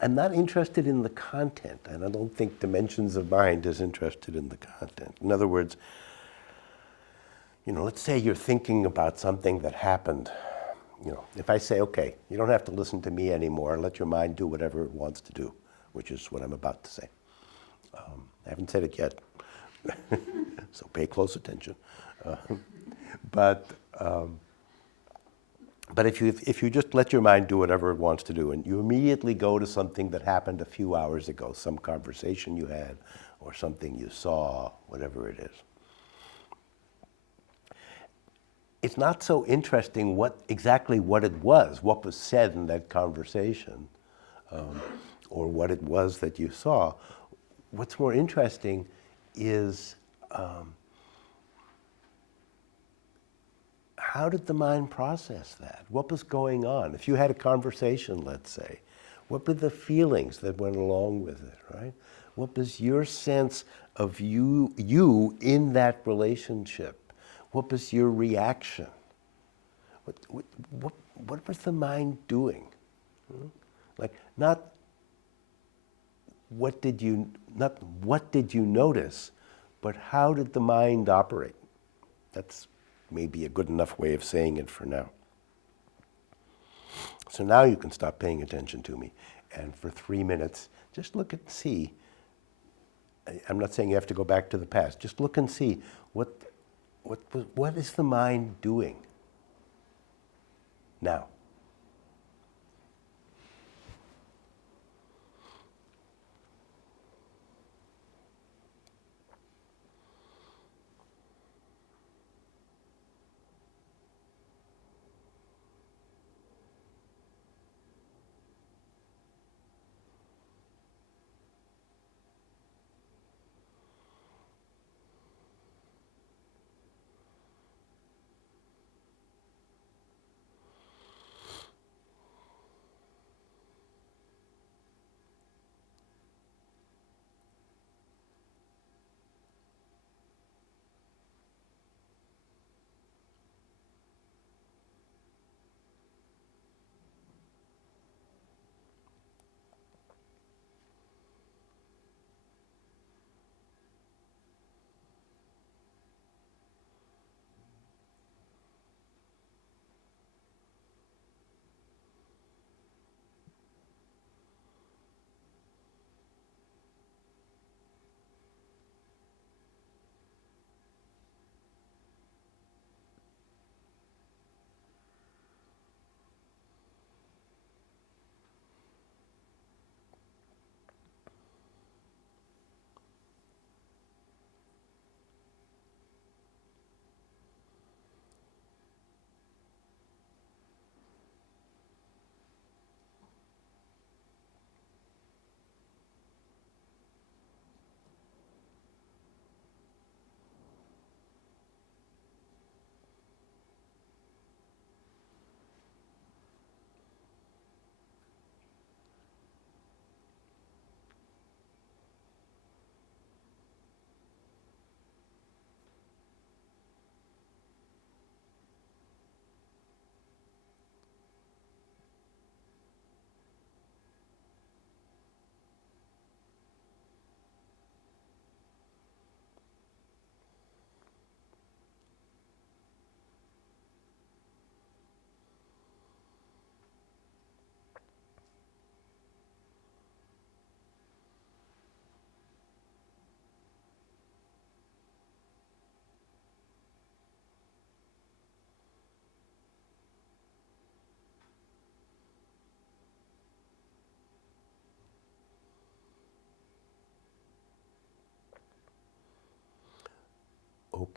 I'm not interested in the content, and I don't think Dimensions of Mind is interested in the content. In other words, let's say you're thinking about something that happened. If I say, okay, you don't have to listen to me anymore, let your mind do whatever it wants to do, which is what I'm about to say. I haven't said it yet, so pay close attention. But if you just let your mind do whatever it wants to do, and you immediately go to something that happened a few hours ago, some conversation you had, or something you saw, whatever it is, it's not so interesting exactly what it was, what was said in that conversation, or what it was that you saw. What's more interesting is how did the mind process that? What was going on? If you had a conversation, let's say, what were the feelings that went along with it, right? What was your sense of you in that relationship? What was your reaction? What was the mind doing? Like, not what did you notice, but how did the mind operate? That's maybe a good enough way of saying it for now. So now you can stop paying attention to me, and for 3 minutes, just look and see. I'm not saying you have to go back to the past. Just look and see what is the mind doing now.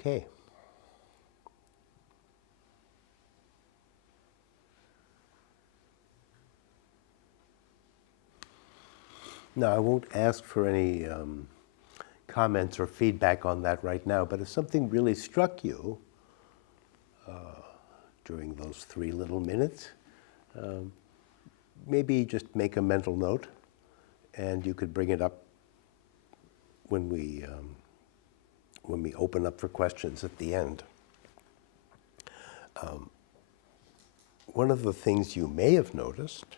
Okay. Now, I won't ask for any comments or feedback on that right now, but if something really struck you during those 3 little minutes, maybe just make a mental note, and you could bring it up when we open up for questions at the end. One of the things you may have noticed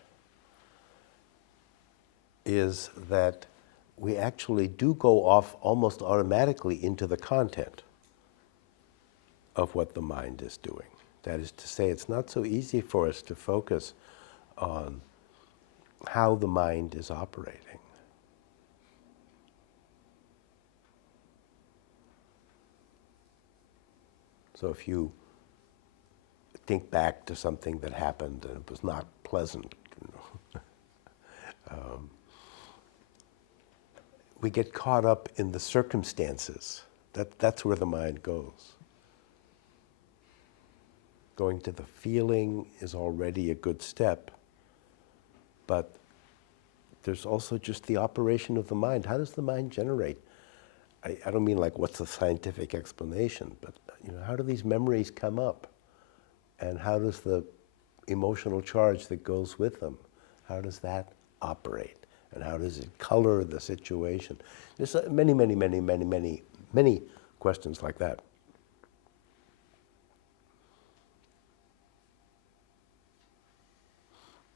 is that we actually do go off almost automatically into the content of what the mind is doing. That is to say, it's not so easy for us to focus on how the mind is operating. So if you think back to something that happened and it was not pleasant, we get caught up in the circumstances. That's where the mind goes. Going to the feeling is already a good step, but there's also just the operation of the mind. How does the mind generate? I don't mean like what's the scientific explanation, but how do these memories come up? And how does the emotional charge that goes with them, how does that operate? And how does it color the situation? There's many, many, many, many, many, many questions like that.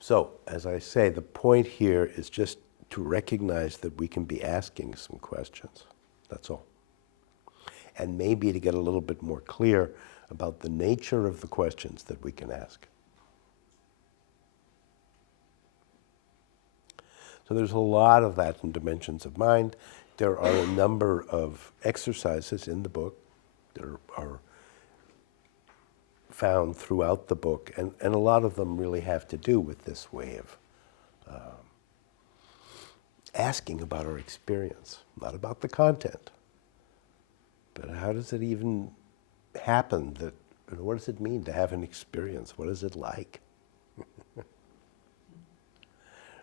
So, as I say, the point here is just to recognize that we can be asking some questions. That's all. And maybe to get a little bit more clear about the nature of the questions that we can ask. So there's a lot of that in Dimensions of Mind. There are a number of exercises in the book that are found throughout the book, and a lot of them really have to do with this way of asking about our experience, not about the content, but how does it even happen? That what does it mean to have an experience? What is it like?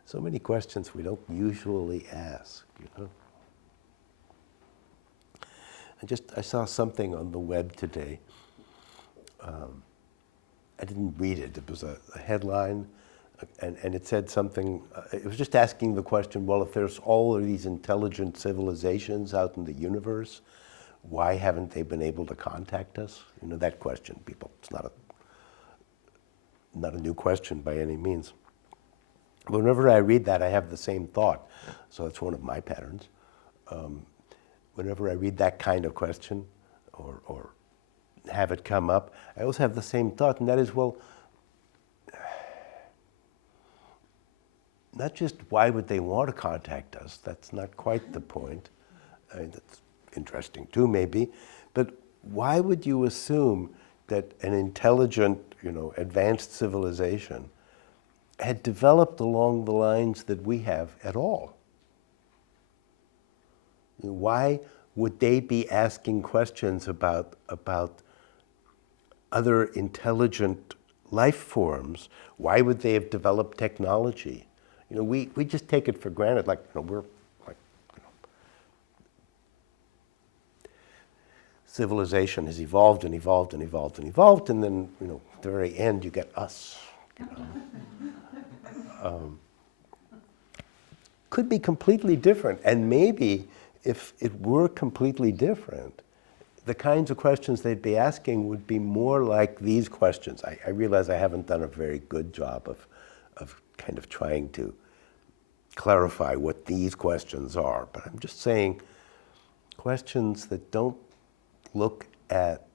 So many questions we don't usually ask, I saw something on the web today. I didn't read it. It was a headline, and it said something. It was just asking the question, well, if there's all of these intelligent civilizations out in the universe, why haven't they been able to contact us? That question, people. It's not a new question by any means. But whenever I read that, I have the same thought. So it's one of my patterns. Whenever I read that kind of question or have it come up, I always have the same thought, and that is, well, not just why would they want to contact us, that's not quite the point. That's interesting too, maybe, but why would you assume that an intelligent, advanced civilization had developed along the lines that we have at all? Why would they be asking questions about other intelligent life forms? Why would they have developed technology? We just take it for granted, we're civilization has evolved and evolved and evolved and evolved, and then at the very end you get us. Could be completely different, and maybe if it were completely different, the kinds of questions they'd be asking would be more like these questions. I realize I haven't done a very good job of kind of trying to clarify what these questions are, but I'm just saying questions that don't look at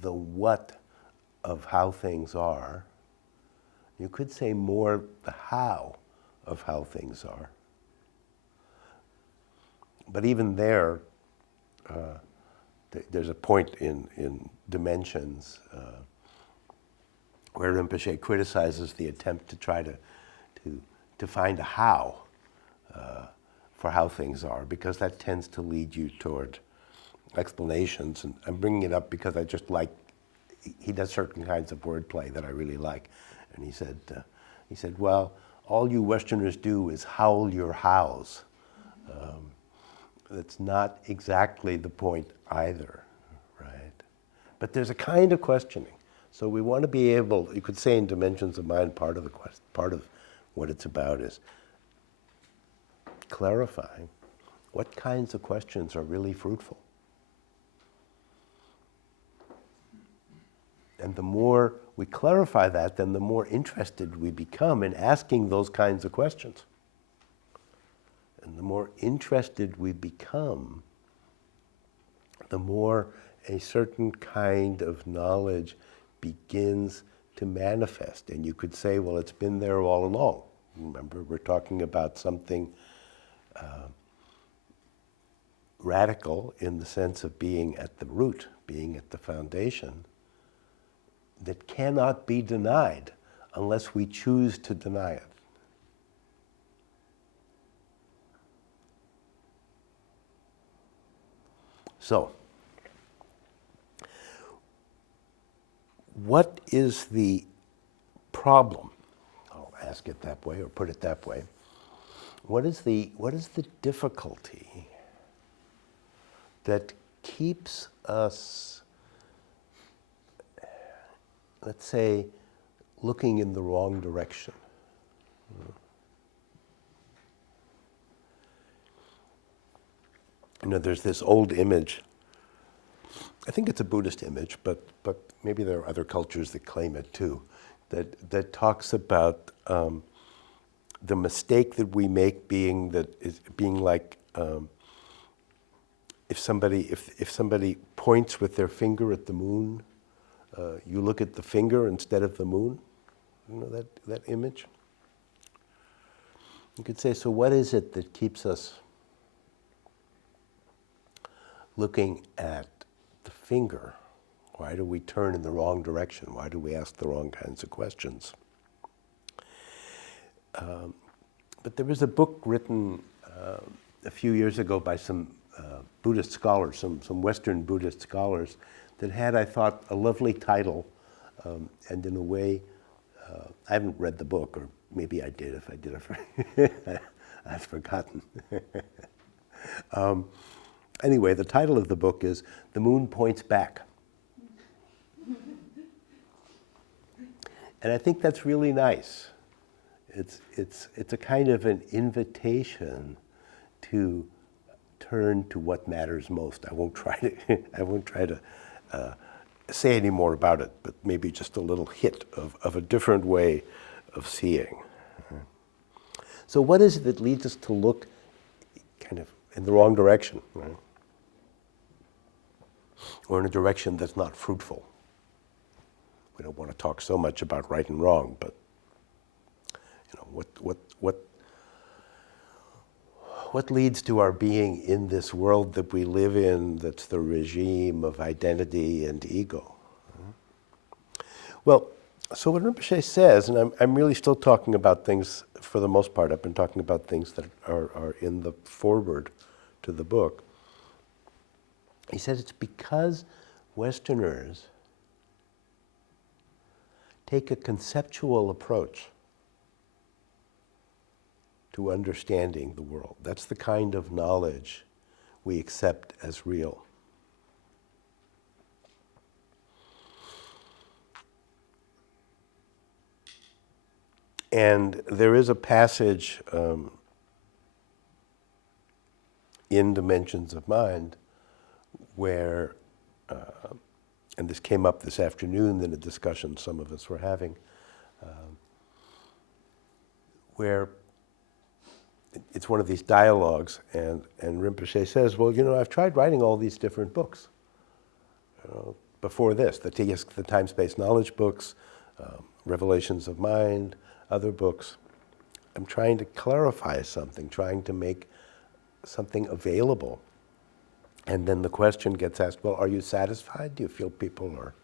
the what of how things are. You could say more the how of how things are. But even there, there's a point in Dimensions where Rinpoche criticizes the attempt to try to find a how for how things are, because that tends to lead you toward explanations, and I'm bringing it up because I just like, he does certain kinds of wordplay that I really like. And he said, well, all you Westerners do is howl your hows. That's not exactly the point either, right? But there's a kind of questioning. So we want to be able, you could say in Dimensions of Mind, part of what it's about is clarifying what kinds of questions are really fruitful. And the more we clarify that, then the more interested we become in asking those kinds of questions. And the more interested we become, the more a certain kind of knowledge begins to manifest. And you could say, well, it's been there all along. Remember, we're talking about something radical in the sense of being at the root, being at the foundation, that cannot be denied unless we choose to deny it. So, what is the problem? I'll ask it that way or put it that way. What is the difficulty that keeps us, let's say, looking in the wrong direction? You know, there's this old image, I think it's a Buddhist image, but maybe there are other cultures that claim it too, that talks about the mistake that we make being like if somebody points with their finger at the moon, you look at the finger instead of the moon. You know that image? You could say, so what is it that keeps us looking at the finger? Why do we turn in the wrong direction? Why do we ask the wrong kinds of questions? But there was a book written a few years ago by some Buddhist scholars, some Western Buddhist scholars, that had, I thought, a lovely title, and in a way, I haven't read the book, or maybe I did. If I did, I've forgotten. Anyway, the title of the book is "The Moon Points Back." And I think that's really nice. It's a kind of an invitation to turn to what matters most. I won't try to say any more about it, but maybe just a little hit of a different way of seeing. So what is it that leads us to look kind of in the wrong direction, right? Or in a direction that's not fruitful? We don't want to talk so much about right and wrong, but you know, what leads to our being in this world that we live in, that's the regime of identity and ego? Well, so what Rinpoche says, and I'm really still talking about things, for the most part, I've been talking about things that are in the foreword to the book. He says it's because Westerners take a conceptual approach to understanding the world. That's the kind of knowledge we accept as real. And there is a passage in Dimensions of Mind where, and this came up this afternoon in a discussion some of us were having, where it's one of these dialogues, and Rinpoche says, well, you know, I've tried writing all these different books. Before this, the Time-Space Knowledge books, Revelations of Mind, other books. I'm trying to clarify something, trying to make something available. And then the question gets asked, well, are you satisfied? Do you feel people are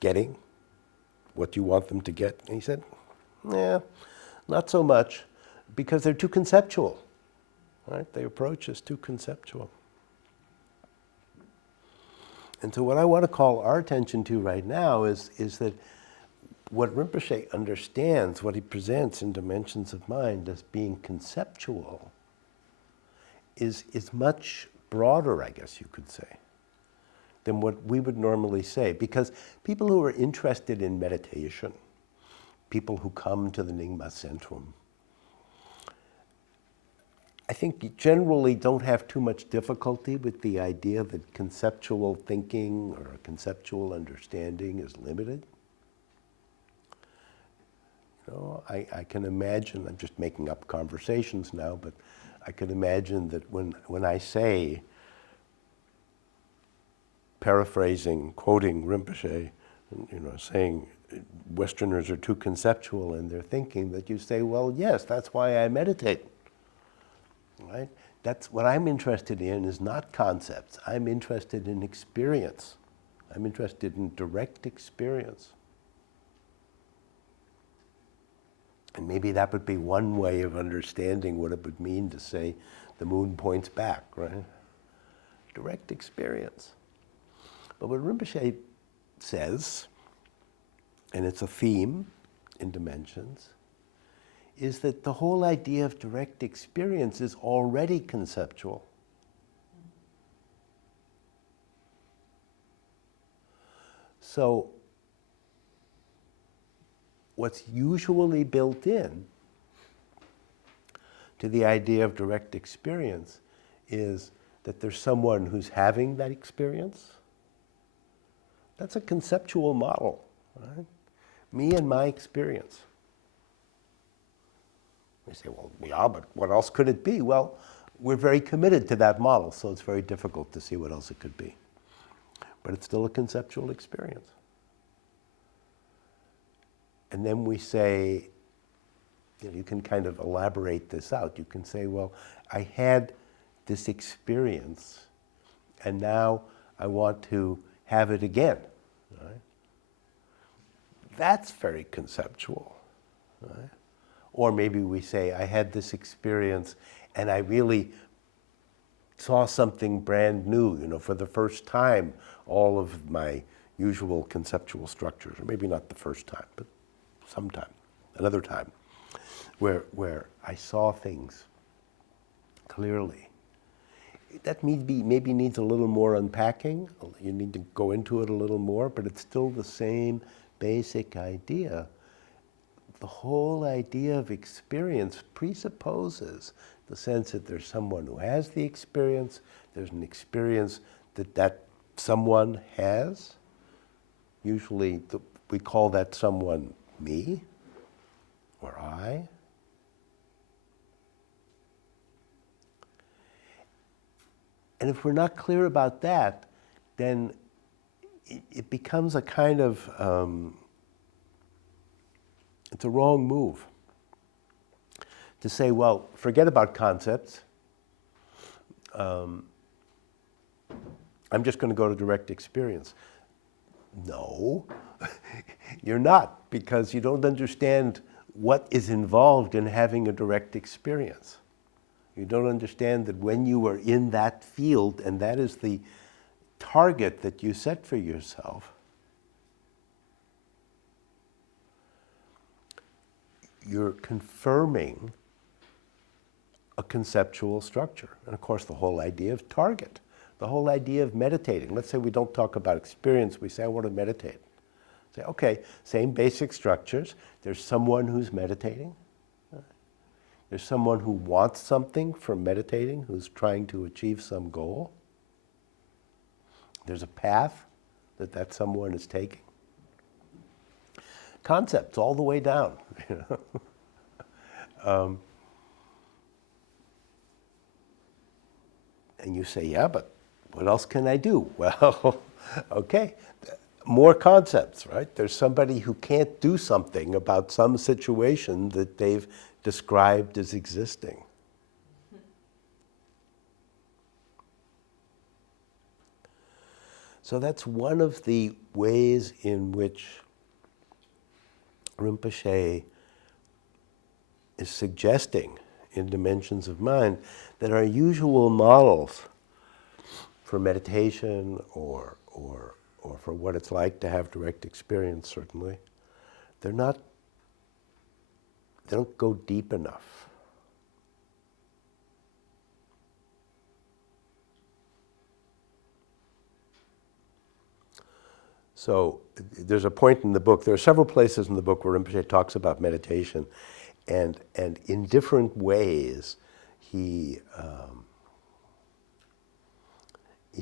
getting what you want them to get? And he said, yeah, not so much, because they're too conceptual, right? The approach is too conceptual. And so what I want to call our attention to right now is that what Rinpoche understands, what he presents in dimensions of mind as being conceptual, is much broader, I guess you could say, than what we would normally say. Because people who are interested in meditation, people who come to the Nyingma Centrum, I think you generally don't have too much difficulty with the idea that conceptual thinking or conceptual understanding is limited. You know, I can imagine, I'm just making up conversations now, but I can imagine that when I say, paraphrasing, quoting Rinpoche, you know, saying Westerners are too conceptual in their thinking, that you say, well, yes, that's why I meditate. Right? That's what I'm interested in is not concepts. I'm interested in experience. I'm interested in direct experience. And maybe that would be one way of understanding what it would mean to say the moon points back, right? Direct experience. But what Rinpoche says, and it's a theme in Dimensions, is that the whole idea of direct experience is already conceptual. So what's usually built in to the idea of direct experience is that there's someone who's having that experience. That's a conceptual model, right? Me and my experience. We say, well, yeah, but what else could it be? Well, we're very committed to that model, so it's very difficult to see what else it could be. But it's still a conceptual experience. And then we say, you know, you can kind of elaborate this out. You can say, well, I had this experience, and now I want to have it again. Right? That's very conceptual. Right? Or maybe we say, I had this experience and I really saw something brand new, you know, for the first time, all of my usual conceptual structures, or maybe not the first time, but sometime, another time, where I saw things clearly. That maybe needs a little more unpacking. You need to go into it a little more, but it's still the same basic idea. The whole idea of experience presupposes the sense that there's someone who has the experience, there's an experience that someone has. Usually we call that someone me or I. And if we're not clear about that, then it becomes a kind of, it's a wrong move to say, well, forget about concepts. I'm just going to go to direct experience. No, you're not, because you don't understand what is involved in having a direct experience. You don't understand that when you are in that field, and that is the target that you set for yourself, you're confirming a conceptual structure. And of course, the whole idea of target, the whole idea of meditating. Let's say we don't talk about experience, we say, I want to meditate. Say, okay, same basic structures. There's someone who's meditating. There's someone who wants something from meditating, who's trying to achieve some goal. There's a path that someone is taking. Concepts all the way down. You know? And you say, yeah, but what else can I do? Well, okay, more concepts, right? There's somebody who can't do something about some situation that they've described as existing. So that's one of the ways in which Rinpoche is suggesting in Dimensions of Mind that our usual models for meditation or for what it's like to have direct experience, certainly. They don't go deep enough. So there's a point in the book, there are several places in the book where Rinpoche talks about meditation, and in different ways he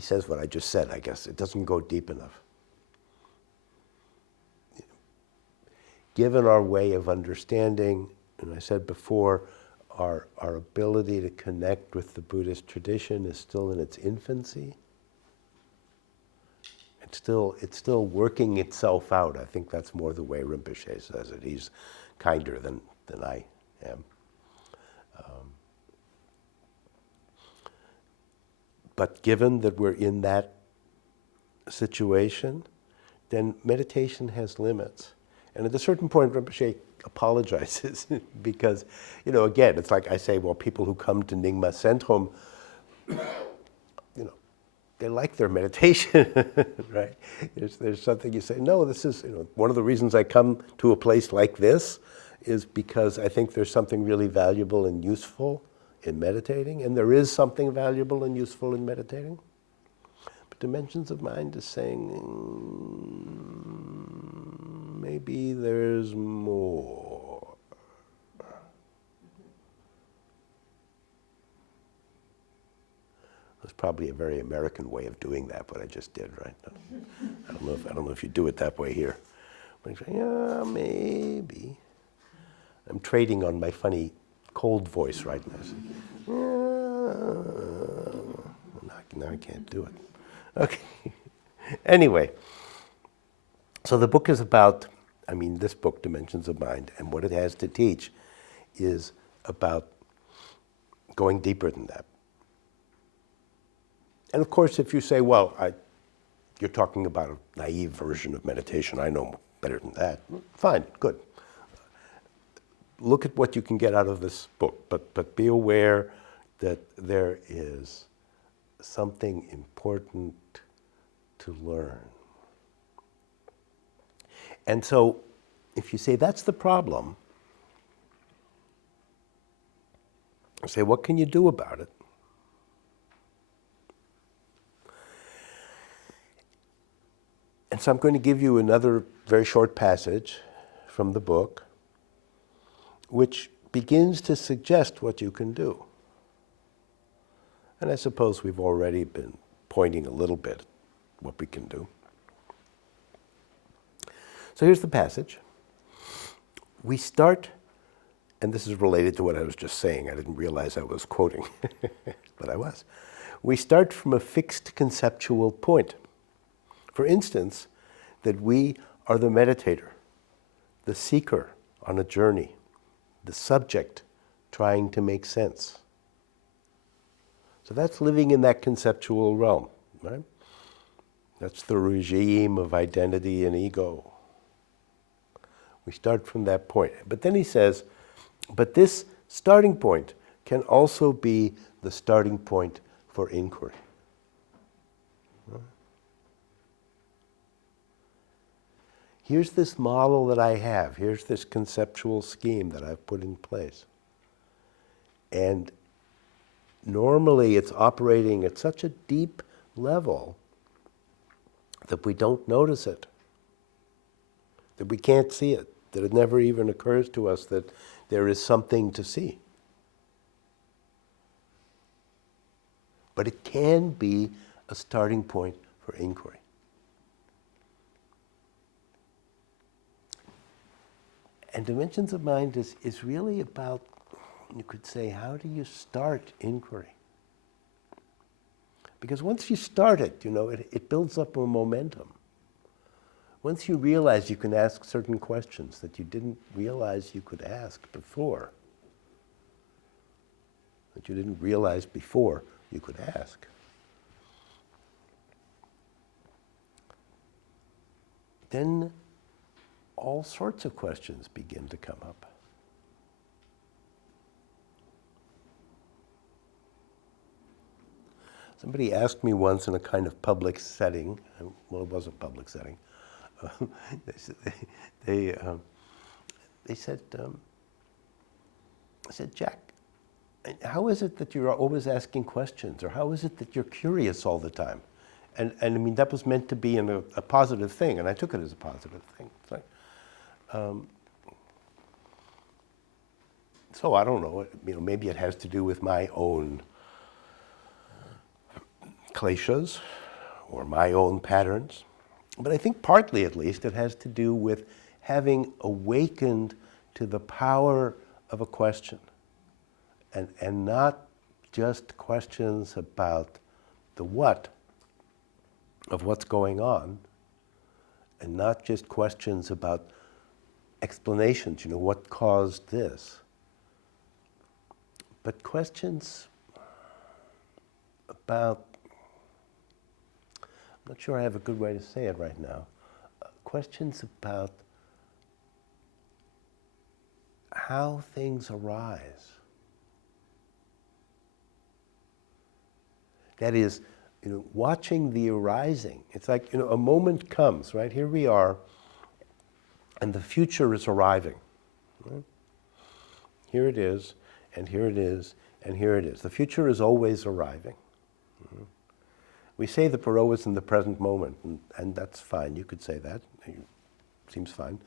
says what I just said, I guess. It doesn't go deep enough. Given our way of understanding, and I said before, our ability to connect with the Buddhist tradition is still in its infancy. It's still working itself out. I think that's more the way Rinpoche says it. He's kinder than I am. But given that we're in that situation, then meditation has limits. And at a certain point, Rinpoche apologizes because, again, it's like I say, well, people who come to Nyingma Centrum, they like their meditation, right? There's something you say, no, this is, one of the reasons I come to a place like this is because I think there's something really valuable and useful in meditating, and there is something valuable and useful in meditating. But Dimensions of Mind is saying, maybe there's more. That's probably a very American way of doing that, what I just did, right? I don't know if you do it that way here. But you say, yeah, maybe. I'm trading on my funny cold voice right now. Now I can't do it. Okay. Anyway, so the book is about, this book, Dimensions of Mind, and what it has to teach is about going deeper than that. And of course, if you say, well, you're talking about a naive version of meditation, I know better than that, fine, good. Look at what you can get out of this book, but be aware that there is something important to learn. And so, if you say that's the problem, say, what can you do about it? And so I'm going to give you another very short passage from the book, which begins to suggest what you can do. And I suppose we've already been pointing a little bit at what we can do. So here's the passage. We start, and this is related to what I was just saying. I didn't realize I was quoting, but I was. We start from a fixed conceptual point. For instance, that we are the meditator, the seeker on a journey, the subject trying to make sense. So that's living in that conceptual realm, right? That's the regime of identity and ego. We start from that point. But then he says, but this starting point can also be the starting point for inquiry. Here's this model that I have. Here's this conceptual scheme that I've put in place. And normally it's operating at such a deep level that we don't notice it, that we can't see it, that it never even occurs to us that there is something to see. But it can be a starting point for inquiry. And Dimensions of Mind is really about, you could say, how do you start inquiry? Because once you start it, it builds up a momentum. Once you realize you can ask certain questions that you didn't realize you could ask before, that you didn't realize before you could ask, then all sorts of questions begin to come up. Somebody asked me once in a kind of public setting, well, it was a public setting, they said, they said, I said, Jack, how is it that you're always asking questions? Or how is it that you're curious all the time? And I mean, that was meant to be a positive thing, and I took it as a positive thing. It's like, so I don't know, maybe it has to do with my own kleshas or my own patterns. But I think partly, at least, it has to do with having awakened to the power of a question. And not just questions about the what of what's going on, and not just questions about explanations, what caused this, but questions about, I'm not sure I have a good way to say it right now, questions about how things arise. That is, watching the arising. It's like, a moment comes, right? Here we are, and the future is arriving. Right? Here it is, and here it is, and here it is. The future is always arriving. We say that we're always in the present moment, and that's fine. You could say that. It seems fine.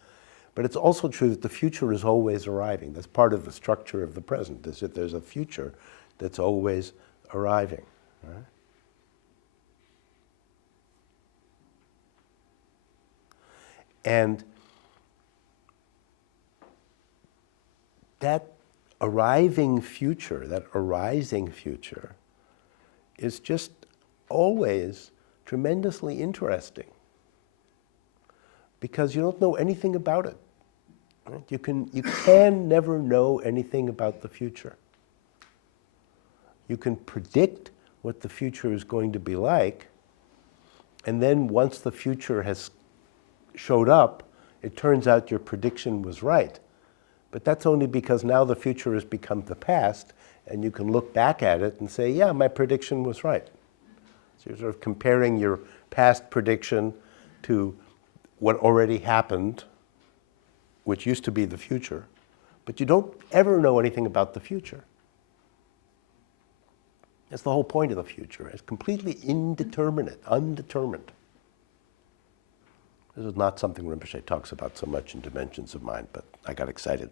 But it's also true that the future is always arriving. That's part of the structure of the present, is that there's a future that's always arriving. Right? And that arriving future, that arising future, is just always tremendously interesting because you don't know anything about it. Right? You can never know anything about the future. You can predict what the future is going to be like, and then once the future has showed up, it turns out your prediction was right. But that's only because now the future has become the past, and you can look back at it and say, yeah, my prediction was right. So you're sort of comparing your past prediction to what already happened, which used to be the future, but you don't ever know anything about the future. That's the whole point of the future. It's completely indeterminate, undetermined. This is not something Rinpoche talks about so much in Dimensions of Mind, but I got excited.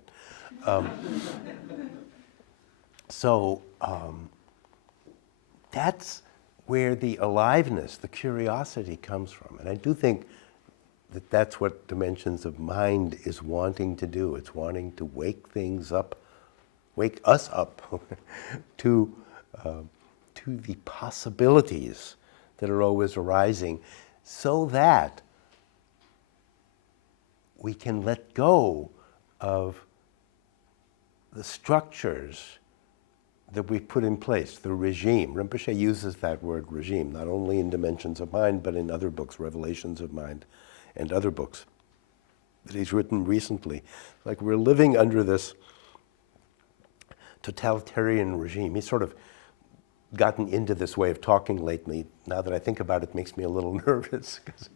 That's where the aliveness, the curiosity comes from. And I do think that that's what Dimensions of Mind is wanting to do. It's wanting to wake things up, wake us up to the possibilities that are always arising, so that we can let go of the structures that we've put in place, the regime. Rinpoche uses that word regime, not only in Dimensions of Mind, but in other books, Revelations of Mind, and other books that he's written recently. Like, we're living under this totalitarian regime. He's sort of gotten into this way of talking lately. Now that I think about it, it makes me a little nervous, because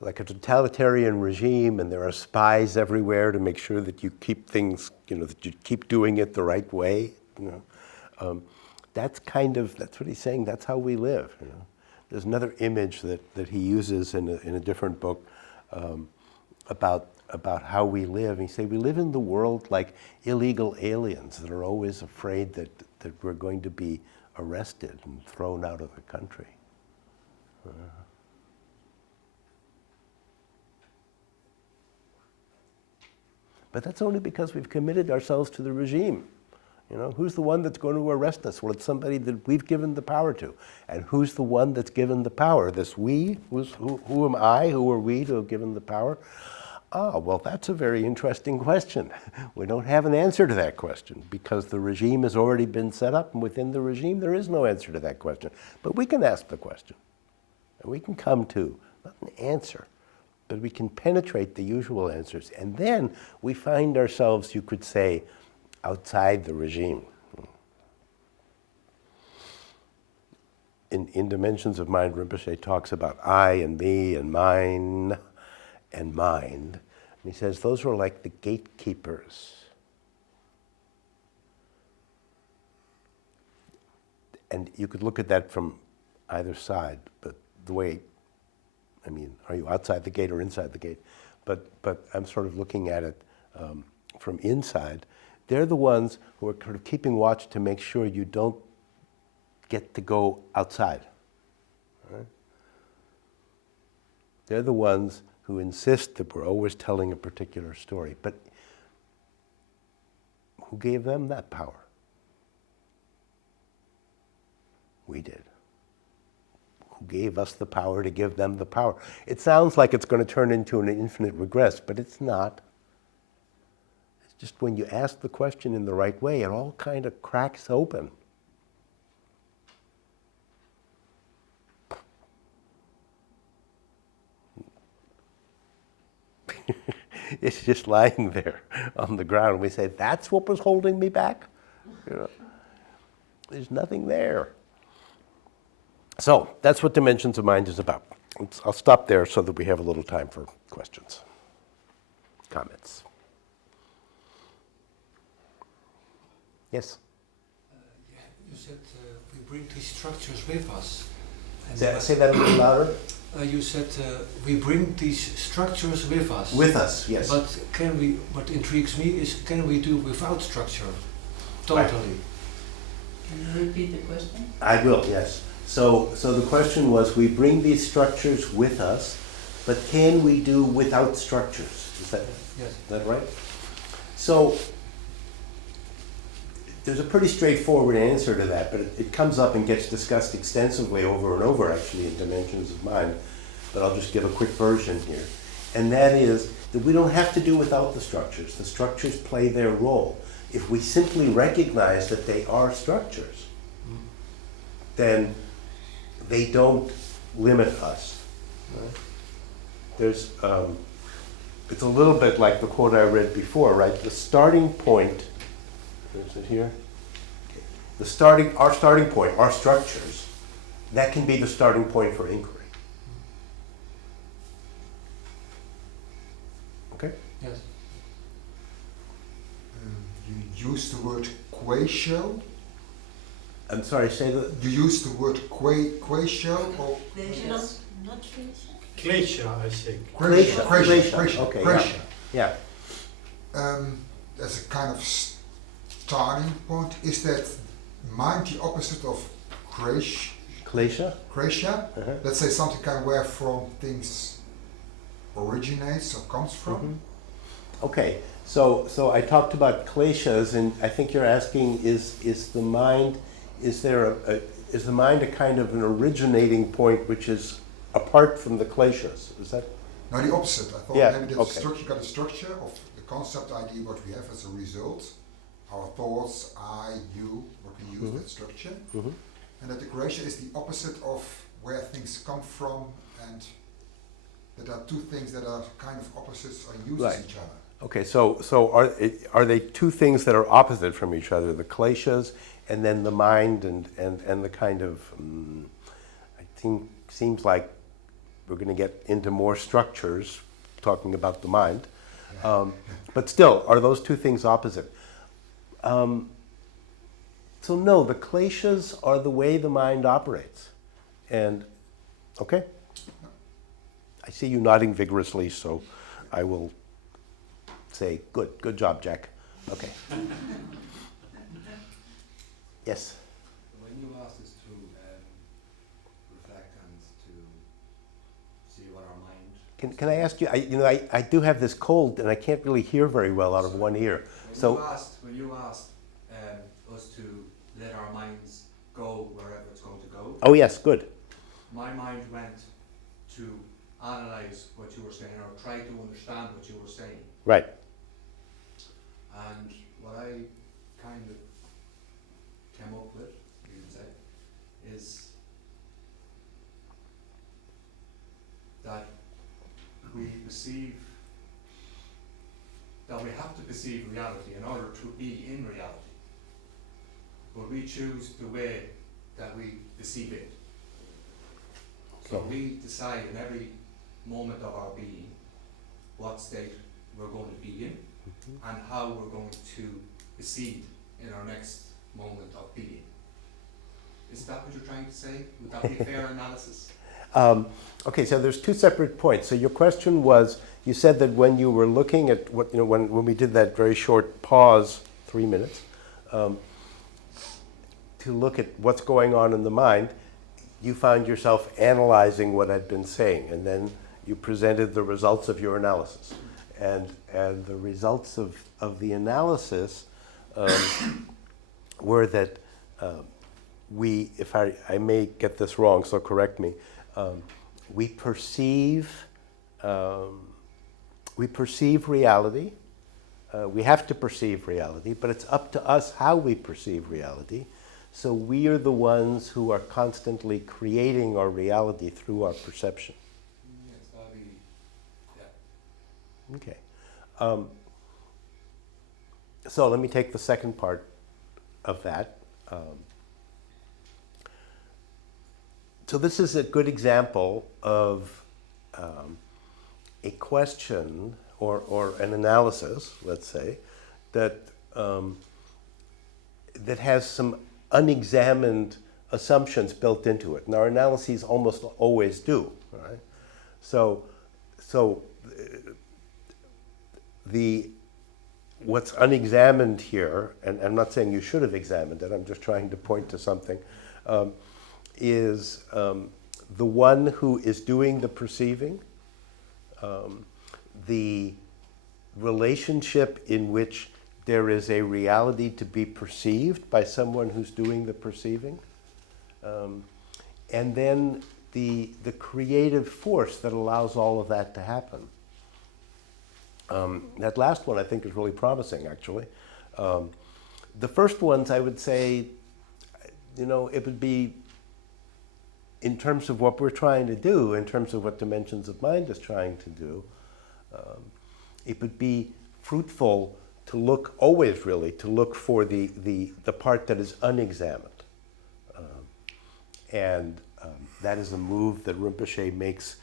like a totalitarian regime, and there are spies everywhere to make sure that you keep things, that you keep doing it the right way. That's what he's saying. That's how we live. There's another image that he uses in a different book about how we live. And he says we live in the world like illegal aliens that are always afraid that we're going to be arrested and thrown out of the country. But that's only because we've committed ourselves to the regime. Who's the one that's going to arrest us? Well, it's somebody that we've given the power to. And who's the one that's given the power? This we? Who am I? Who are we to have given the power? Well, that's a very interesting question. We don't have an answer to that question because the regime has already been set up, and within the regime there is no answer to that question. But we can ask the question, and we can come to, not an answer, but we can penetrate the usual answers. And then we find ourselves, you could say, outside the regime. in Dimensions of Mind, Rinpoche talks about I and me and mine and mind. And he says those are like the gatekeepers. And you could look at that from either side, but the way, I mean, are you outside the gate or inside the gate? But I'm sort of looking at it from inside. They're the ones who are sort of keeping watch to make sure you don't get to go outside. Right? They're the ones who insist that we're always telling a particular story. But who gave them that power? We did. Who gave us the power to give them the power? It sounds like it's going to turn into an infinite regress, but it's not. It's just when you ask the question in the right way, it all kind of cracks open. It's just lying there on the ground. We say, that's what was holding me back? You know, there's nothing there. So that's what Dimensions of Mind is about. I'll stop there so that we have a little time for questions, comments. Yes? You said we bring these structures with us. And Say that a little louder. You said we bring these structures with us. With us, yes. But can we? What intrigues me is, can we do without structure? Totally. Right. Can you repeat the question? I will, yes. So the question was, we bring these structures with us, but can we do without structures? Is Yes. that right? So there's a pretty straightforward answer to that, but it comes up and gets discussed extensively over and over, actually, in Dimensions of Mind. But I'll just give a quick version here. And that is that we don't have to do without the structures. The structures play their role. If we simply recognize that they are structures, then they don't limit us. Right? There's, it's a little bit like the quote I read before, right? The starting point, is it here? Our starting point, our structures, that can be the starting point for inquiry. Okay? Yes. You use the word quatio. I'm sorry, say that. You use the word quatio or Not Glacier, I think. Glacier. Okay, Glacier. Yeah. As a kind of starting point, is that mind the opposite of Gracia? Uh-huh. Let's say something kind of where from things originates or comes from. Mm-hmm. Okay, so I talked about kleshas, and I think you're asking, is the mind a kind of an originating point which is apart from the kleshas? Is that? No, the opposite. I thought maybe that structure got a structure of the concept idea what we have as a result, our thoughts, I, you, what we use that structure, and that the Gracia is the opposite of where things come from, and that are two things that are kind of opposites or use each other. Okay, so are they two things that are opposite from each other, the kleshas and then the mind and the kind of, I think, seems like we're going to get into more structures talking about the mind. But still, are those two things opposite? So no, the kleshas are the way the mind operates. And, okay? I see you nodding vigorously, so I will say, good job, Jack. Okay. Yes? When you asked us to reflect and to see what our mind... Can I ask you, I do have this cold and I can't really hear very well out of one ear. When you asked us to let our minds go wherever it's going to go... Oh yes, good. My mind went to analyze what you were saying or try to understand what you were saying. Right. And what I kind of came up with, you could say, is that we have to perceive reality in order to be in reality. But we choose the way that we perceive it. So we decide in every moment of our being what state we're going to be in and how we're going to proceed in our next moment of being. Is that what you're trying to say? Would that be a fair analysis? Okay, so there's two separate points. So your question was, you said that when you were looking at what, when we did that very short pause, 3 minutes, to look at what's going on in the mind, you found yourself analyzing what I'd been saying, and then you presented the results of your analysis. And the results of the analysis were that we, if I may get this wrong, so correct me, we perceive reality. We have to perceive reality, but it's up to us how we perceive reality. So we are the ones who are constantly creating our reality through our perception. Yes, that'll be, yeah. Okay. So let me take the second part of that. So this is a good example of a question or an analysis, let's say, that that has some unexamined assumptions built into it. And our analyses almost always do, right? So what's unexamined here, and I'm not saying you should have examined it, I'm just trying to point to something, is the one who is doing the perceiving, the relationship in which there is a reality to be perceived by someone who's doing the perceiving, and then the creative force that allows all of that to happen. That last one I think is really promising, actually. The first ones, I would say, it would be, in terms of what we're trying to do, in terms of what Dimensions of Mind is trying to do, it would be fruitful to look, always really, to look for the part that is unexamined. That is a move that Rinpoche makes,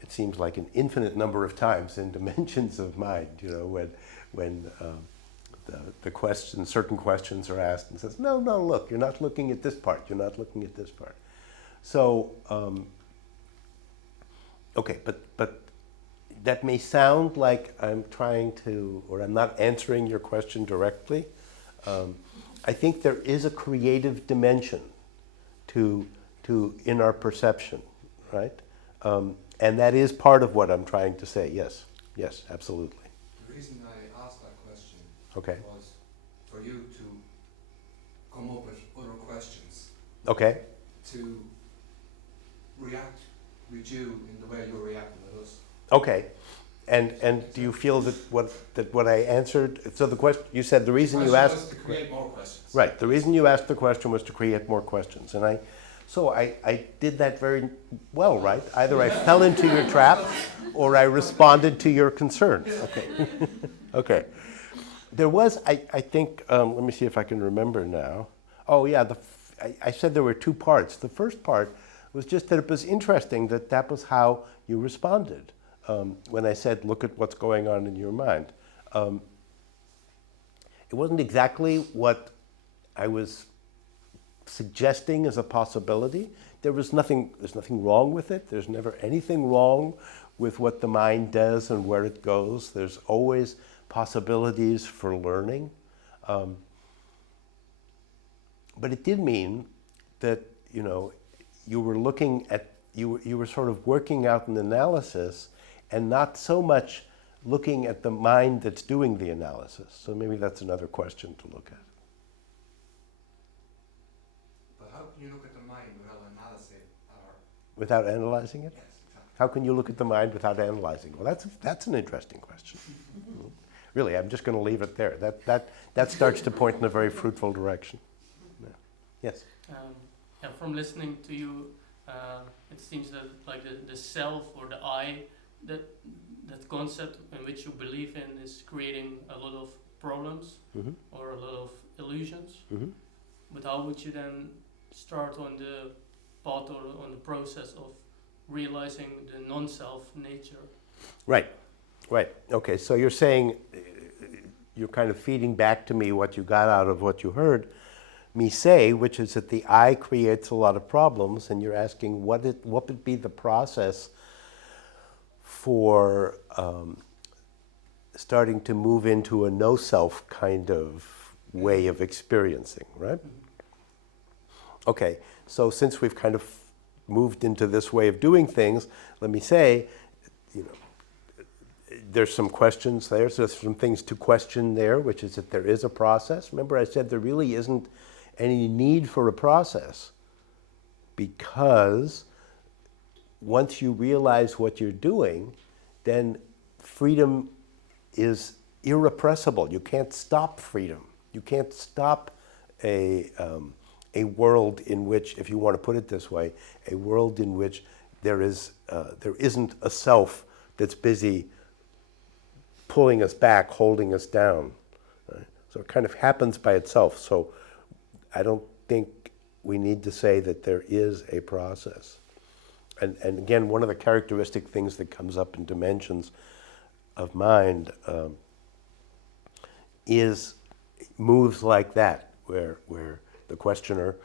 it seems like an infinite number of times in Dimensions of Mind, when the question, certain questions are asked and says, no, look, you're not looking at this part, you're not looking at this part. So, okay, but that may sound like I'm trying to, or I'm not answering your question directly. I think there is a creative dimension to in our perception, right? And that is part of what I'm trying to say. Yes, absolutely. The reason I asked that question was for you to come up with other questions. Okay. To react with you in the way you're reacting with us. Okay. And do you feel that what I answered, so the question, you said the reason you asked... was to create more questions. Right, the reason you asked the question was to create more questions. And I did that very well, right? Either I fell into your trap or I responded to your concern. Okay. Okay. There was, I think, let me see if I can remember now. Oh yeah, I said there were two parts. The first part was just that it was interesting that was how you responded when I said, look at what's going on in your mind. It wasn't exactly what I was suggesting as a possibility. There's nothing wrong with it. There's never anything wrong with what the mind does and where it goes. There's always possibilities for learning. But it did mean that, you were looking at, you were sort of working out an analysis and not so much looking at the mind that's doing the analysis. So maybe that's another question to look at. But how can you look at the mind without analyzing it? Without analyzing it? Yes, exactly. How can you look at the mind without analyzing? Well, that's an interesting question. Really, I'm just going to leave it there. That starts to point in a very fruitful direction. Yeah. Yes? From listening to you, it seems that like the self or the I, that concept in which you believe in is creating a lot of problems or a lot of illusions. But how would you then start on the path or on the process of realizing the non-self nature. Right, right. Okay, so you're saying, you're kind of feeding back to me what you got out of what you heard me say, which is that the I creates a lot of problems, and you're asking what would be the process for starting to move into a no-self kind of way of experiencing, right? Okay, so since we've kind of moved into this way of doing things, let me say, you know, there's some questions there, so there's some things to question there, which is that there is a process. Remember I said there really isn't any need for a process, because once you realize what you're doing, then freedom is irrepressible. You can't stop freedom. You can't stop a world in which, if you want to put it this way, a world in which there isn't a self that's busy pulling us back, holding us down. Right? So it kind of happens by itself. So I don't think we need to say that there is a process. And again, one of the characteristic things that comes up in dimensions of mind is moves like that, where the questioner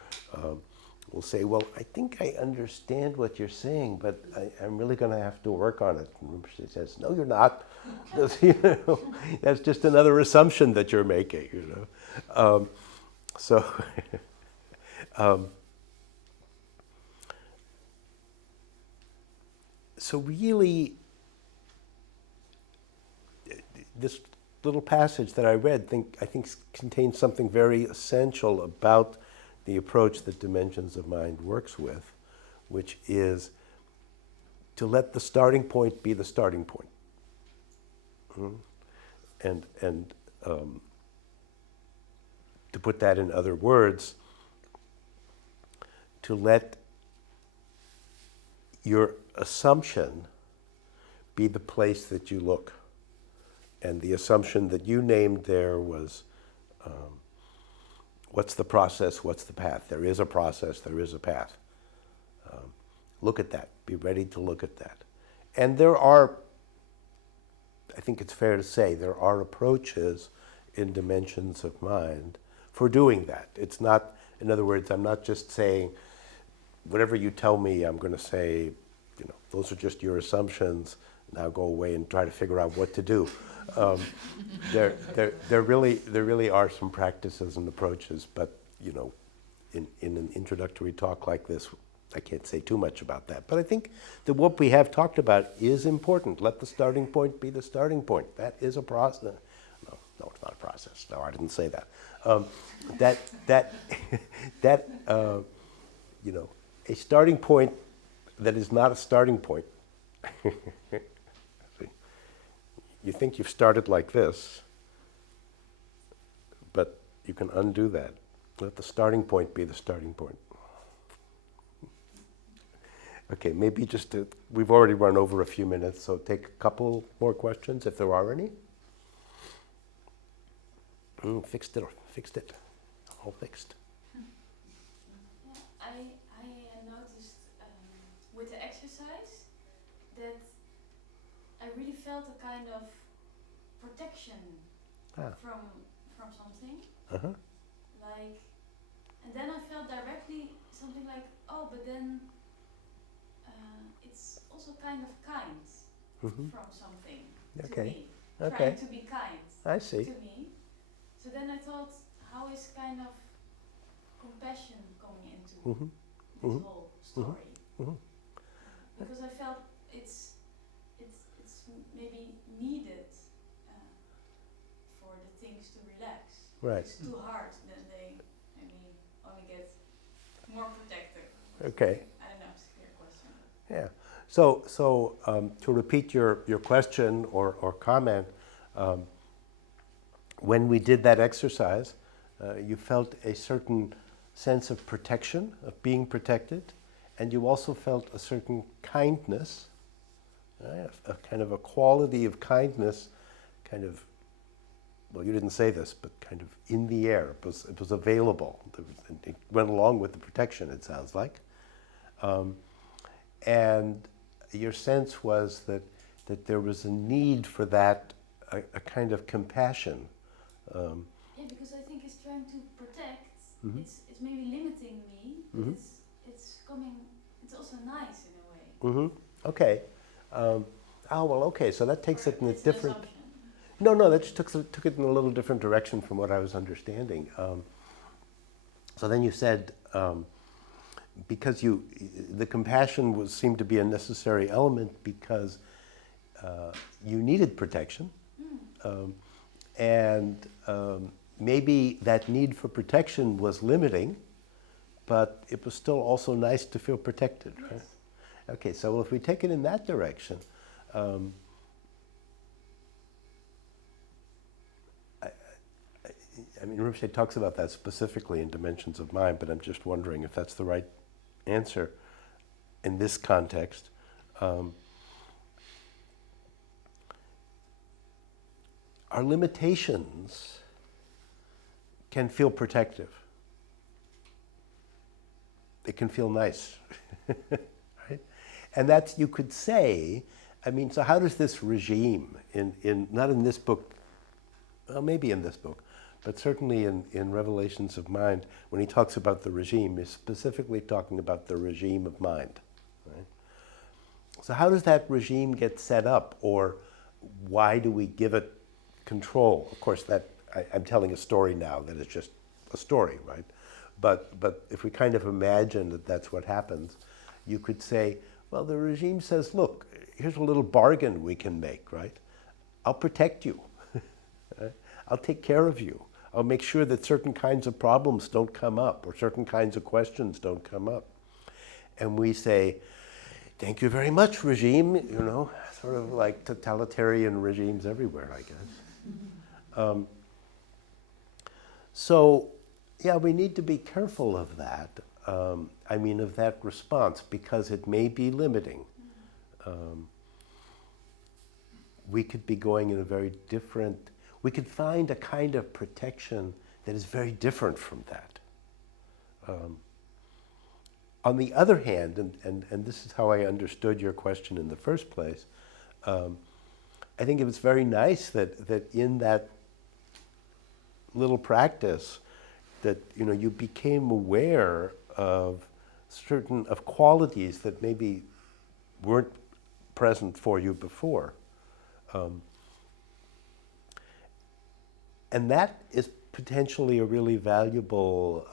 will say, well, I think I understand what you're saying, but I'm really going to have to work on it. And she says, no, you're not. You know, that's just another assumption that you're making, you know. So really, this little passage that I read, I think contains something very essential about the approach that Dimensions of Mind works with, which is to let the starting point be the starting point. And to put that in other words, to let your assumption be the place that you look. And the assumption that you named there was, what's the process, what's the path? There is a process, there is a path. Look at that, be ready to look at that. And there are, I think it's fair to say, there are approaches in Dimensions of Mind for doing that. It's not, in other words, I'm not just saying, whatever you tell me, I'm going to say, you know, those are just your assumptions, now go away and try to figure out what to do. There really are some practices and approaches, but you know, in an introductory talk like this, I can't say too much about that. But I think that what we have talked about is important. Let the starting point be the starting point. That is a process. No, it's not a process. No, I didn't say that. You know, a starting point that is not a starting point. You think you've started like this, but you can undo that. Let the starting point be the starting point. Okay, maybe we've already run over a few minutes, so take a couple more questions if there are any. Fixed it, all fixed. I noticed with the exercise that I really felt a kind of protection from something. Uh-huh. Like, and then I felt directly something like, oh, but then it's also kind of kind from something to me. Okay. Trying to be kind I see. to me. So then I thought, how is kind of compassion coming into this whole story? Because I felt it's maybe needed for the things to relax. Right. It's too hard, then they maybe only get more protective. Okay. I don't know, it's a clear question. Yeah. So to repeat your question or comment, when we did that exercise, you felt a certain sense of protection, of being protected, and you also felt a certain kindness, a kind of a quality of kindness, kind of, well, you didn't say this, but kind of in the air. It was available. It went along with the protection, it sounds like. And your sense was that there was a need for that, a kind of compassion. Yeah, because I think it's trying to protect. Mhm. It's maybe limiting me, but Mhm. it's coming. It's also nice in a way. Okay. Well, okay, so that takes Or it in a it's an different... assumption. No, that just took it in a little different direction from what I was understanding. So then you said, because the compassion seemed to be a necessary element because you needed protection, and maybe that need for protection was limiting, but it was still also nice to feel protected, right? Yes. Okay, so if we take it in that direction, I mean, Rinpoche talks about that specifically in Dimensions of Mind, but I'm just wondering if that's the right answer in this context. Our limitations can feel protective. It can feel nice, right? And that's, you could say, I mean, so how does this regime, not in this book, well, maybe in this book, but certainly in Revelations of Mind, when he talks about the regime, he's specifically talking about the regime of mind, right? So how does that regime get set up, or why do we give it control? Of course, that I'm telling a story now that is just a story, right? But if we kind of imagine that that's what happens, you could say, well, the regime says, look, here's a little bargain we can make, right? I'll protect you. I'll take care of you. I'll make sure that certain kinds of problems don't come up or certain kinds of questions don't come up. And we say, thank you very much, regime, you know, sort of like totalitarian regimes everywhere, I guess. So, yeah, we need to be careful of that. I mean, of that response, because it may be limiting. We could be going in a very different, we could find a kind of protection that is very different from that. On the other hand, and this is how I understood your question in the first place, I think it was very nice that in that little practice that, you know, you became aware of certain of qualities that maybe weren't present for you before. And that is potentially a really valuable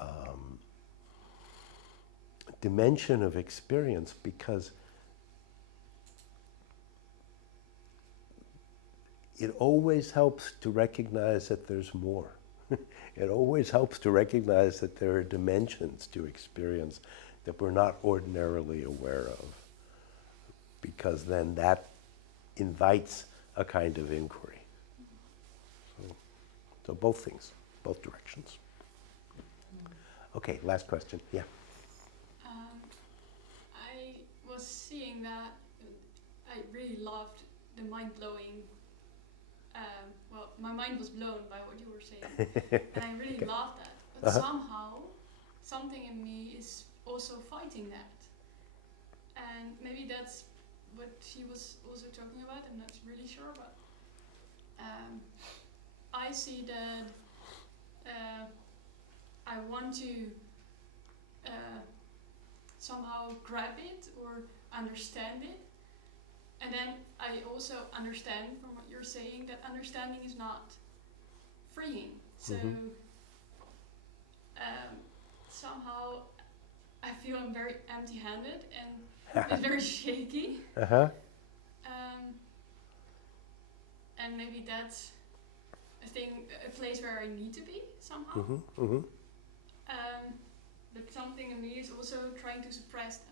dimension of experience, because it always helps to recognize that there's more. It always helps to recognize that there are dimensions to experience that we're not ordinarily aware of, because then that invites a kind of inquiry. So both things, both directions. Okay, last question. Yeah. I was seeing that I really loved the mind-blowing. Well, my mind was blown by what you were saying, and I really loved that. But somehow, something in me is also fighting that, and maybe that's what she was also talking about. I'm not really sure, but I see that I want to somehow grab it or understand it. And then I also understand from what you're saying that understanding is not freeing. So somehow I feel I'm very empty-handed and it's very shaky. And maybe that's a place where I need to be somehow. But something in me is also trying to suppress that,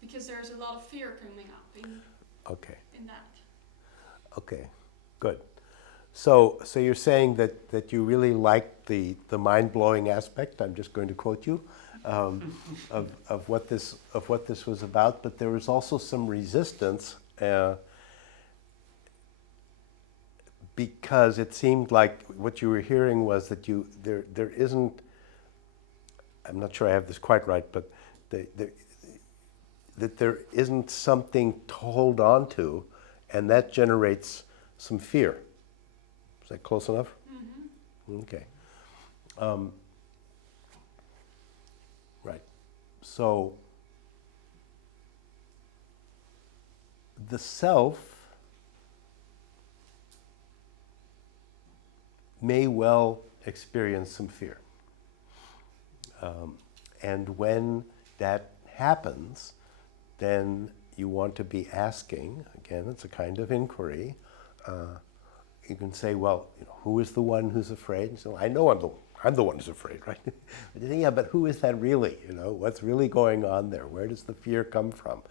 because there's a lot of fear coming up in that. Okay, good. So you're saying that you really liked the mind-blowing aspect, I'm just going to quote you, of what this was about, but there was also some resistance because it seemed like what you were hearing was that there isn't, I'm not sure I have this quite right, but that there isn't something to hold on to, and that generates some fear. Is that close enough? Mm-hmm. Okay. Right. So the self may well experience some fear. And when that happens, then you want to be asking, again, it's a kind of inquiry. You can say, well, who is the one who's afraid? So I know I'm the one who's afraid, right? But you think, yeah, but who is that really? What's really going on there? Where does the fear come from?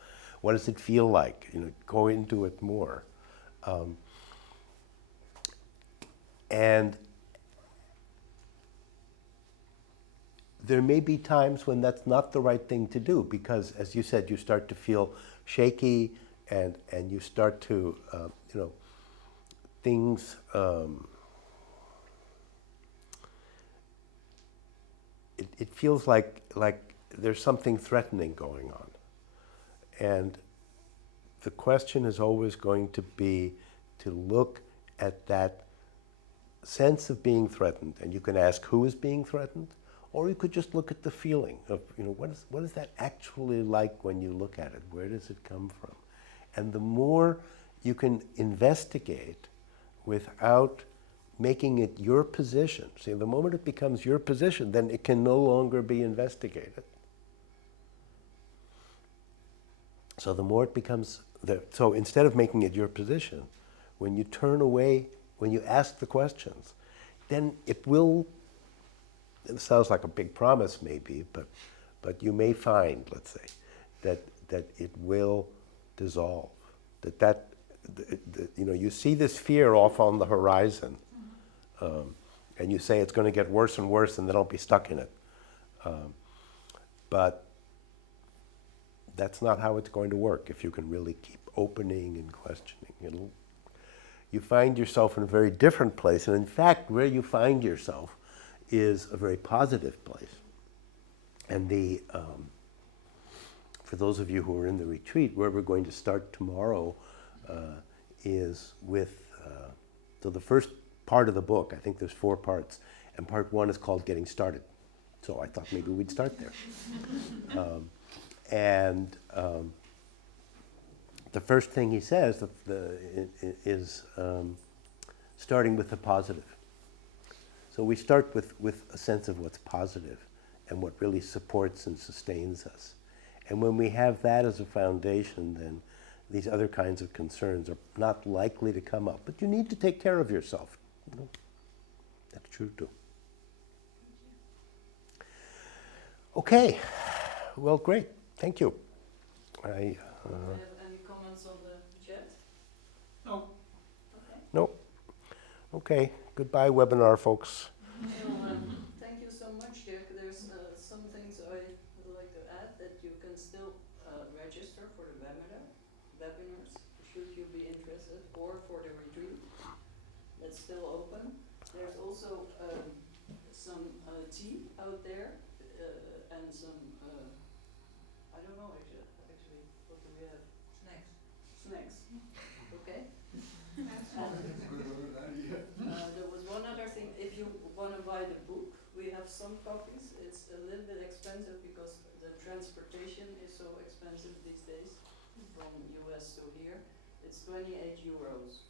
What does it feel like? Go into it more. And there may be times when that's not the right thing to do because, as you said, you start to feel shaky and you start to, things, it feels like there's something threatening going on. And the question is always going to be to look at that sense of being threatened. And you can ask who is being threatened, or you could just look at the feeling of, what is that actually like when you look at it? Where does it come from? And the more you can investigate without making it your position. See, the moment it becomes your position, then it can no longer be investigated. So the more it becomes, so instead of making it your position, when you turn away, when you ask the questions, then it will, it sounds like a big promise maybe, but you may find, let's say, that it will dissolve. You see this fear off on the horizon, and you say it's going to get worse and worse, and then I'll be stuck in it. But that's not how it's going to work if you can really keep opening and questioning. You find yourself in a very different place, and in fact, where you find yourself is a very positive place. And for those of you who are in the retreat, where we're going to start tomorrow is with, so the first part of the book, I think there's 4 parts, and part 1 is called Getting Started. So I thought maybe we'd start there. The first thing he says is starting with the positive. So we start with a sense of what's positive and what really supports and sustains us. And when we have that as a foundation, then these other kinds of concerns are not likely to come up. But you need to take care of yourself. That's true too. Okay. Well, great. Thank you. Do you have any comments on the chat? No. Okay. No. Okay. Goodbye, webinar folks. Well, thank you so much, Dirk. There's some things I would like to add, that you can still register for the webinars, should you be interested, or for the retreat. That's still open. There's also some tea out there and some, I don't know actually, what do we have? Snacks. Okay. There was one other thing, if you want to buy the book, we have some copies. It's a little bit expensive because the transportation is so expensive these days from US to here. It's 28 euros.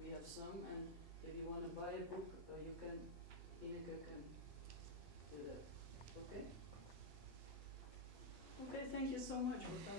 We have some, and if you want to buy a book, you can, Ineke can do that. Okay? Okay, thank you so much for coming.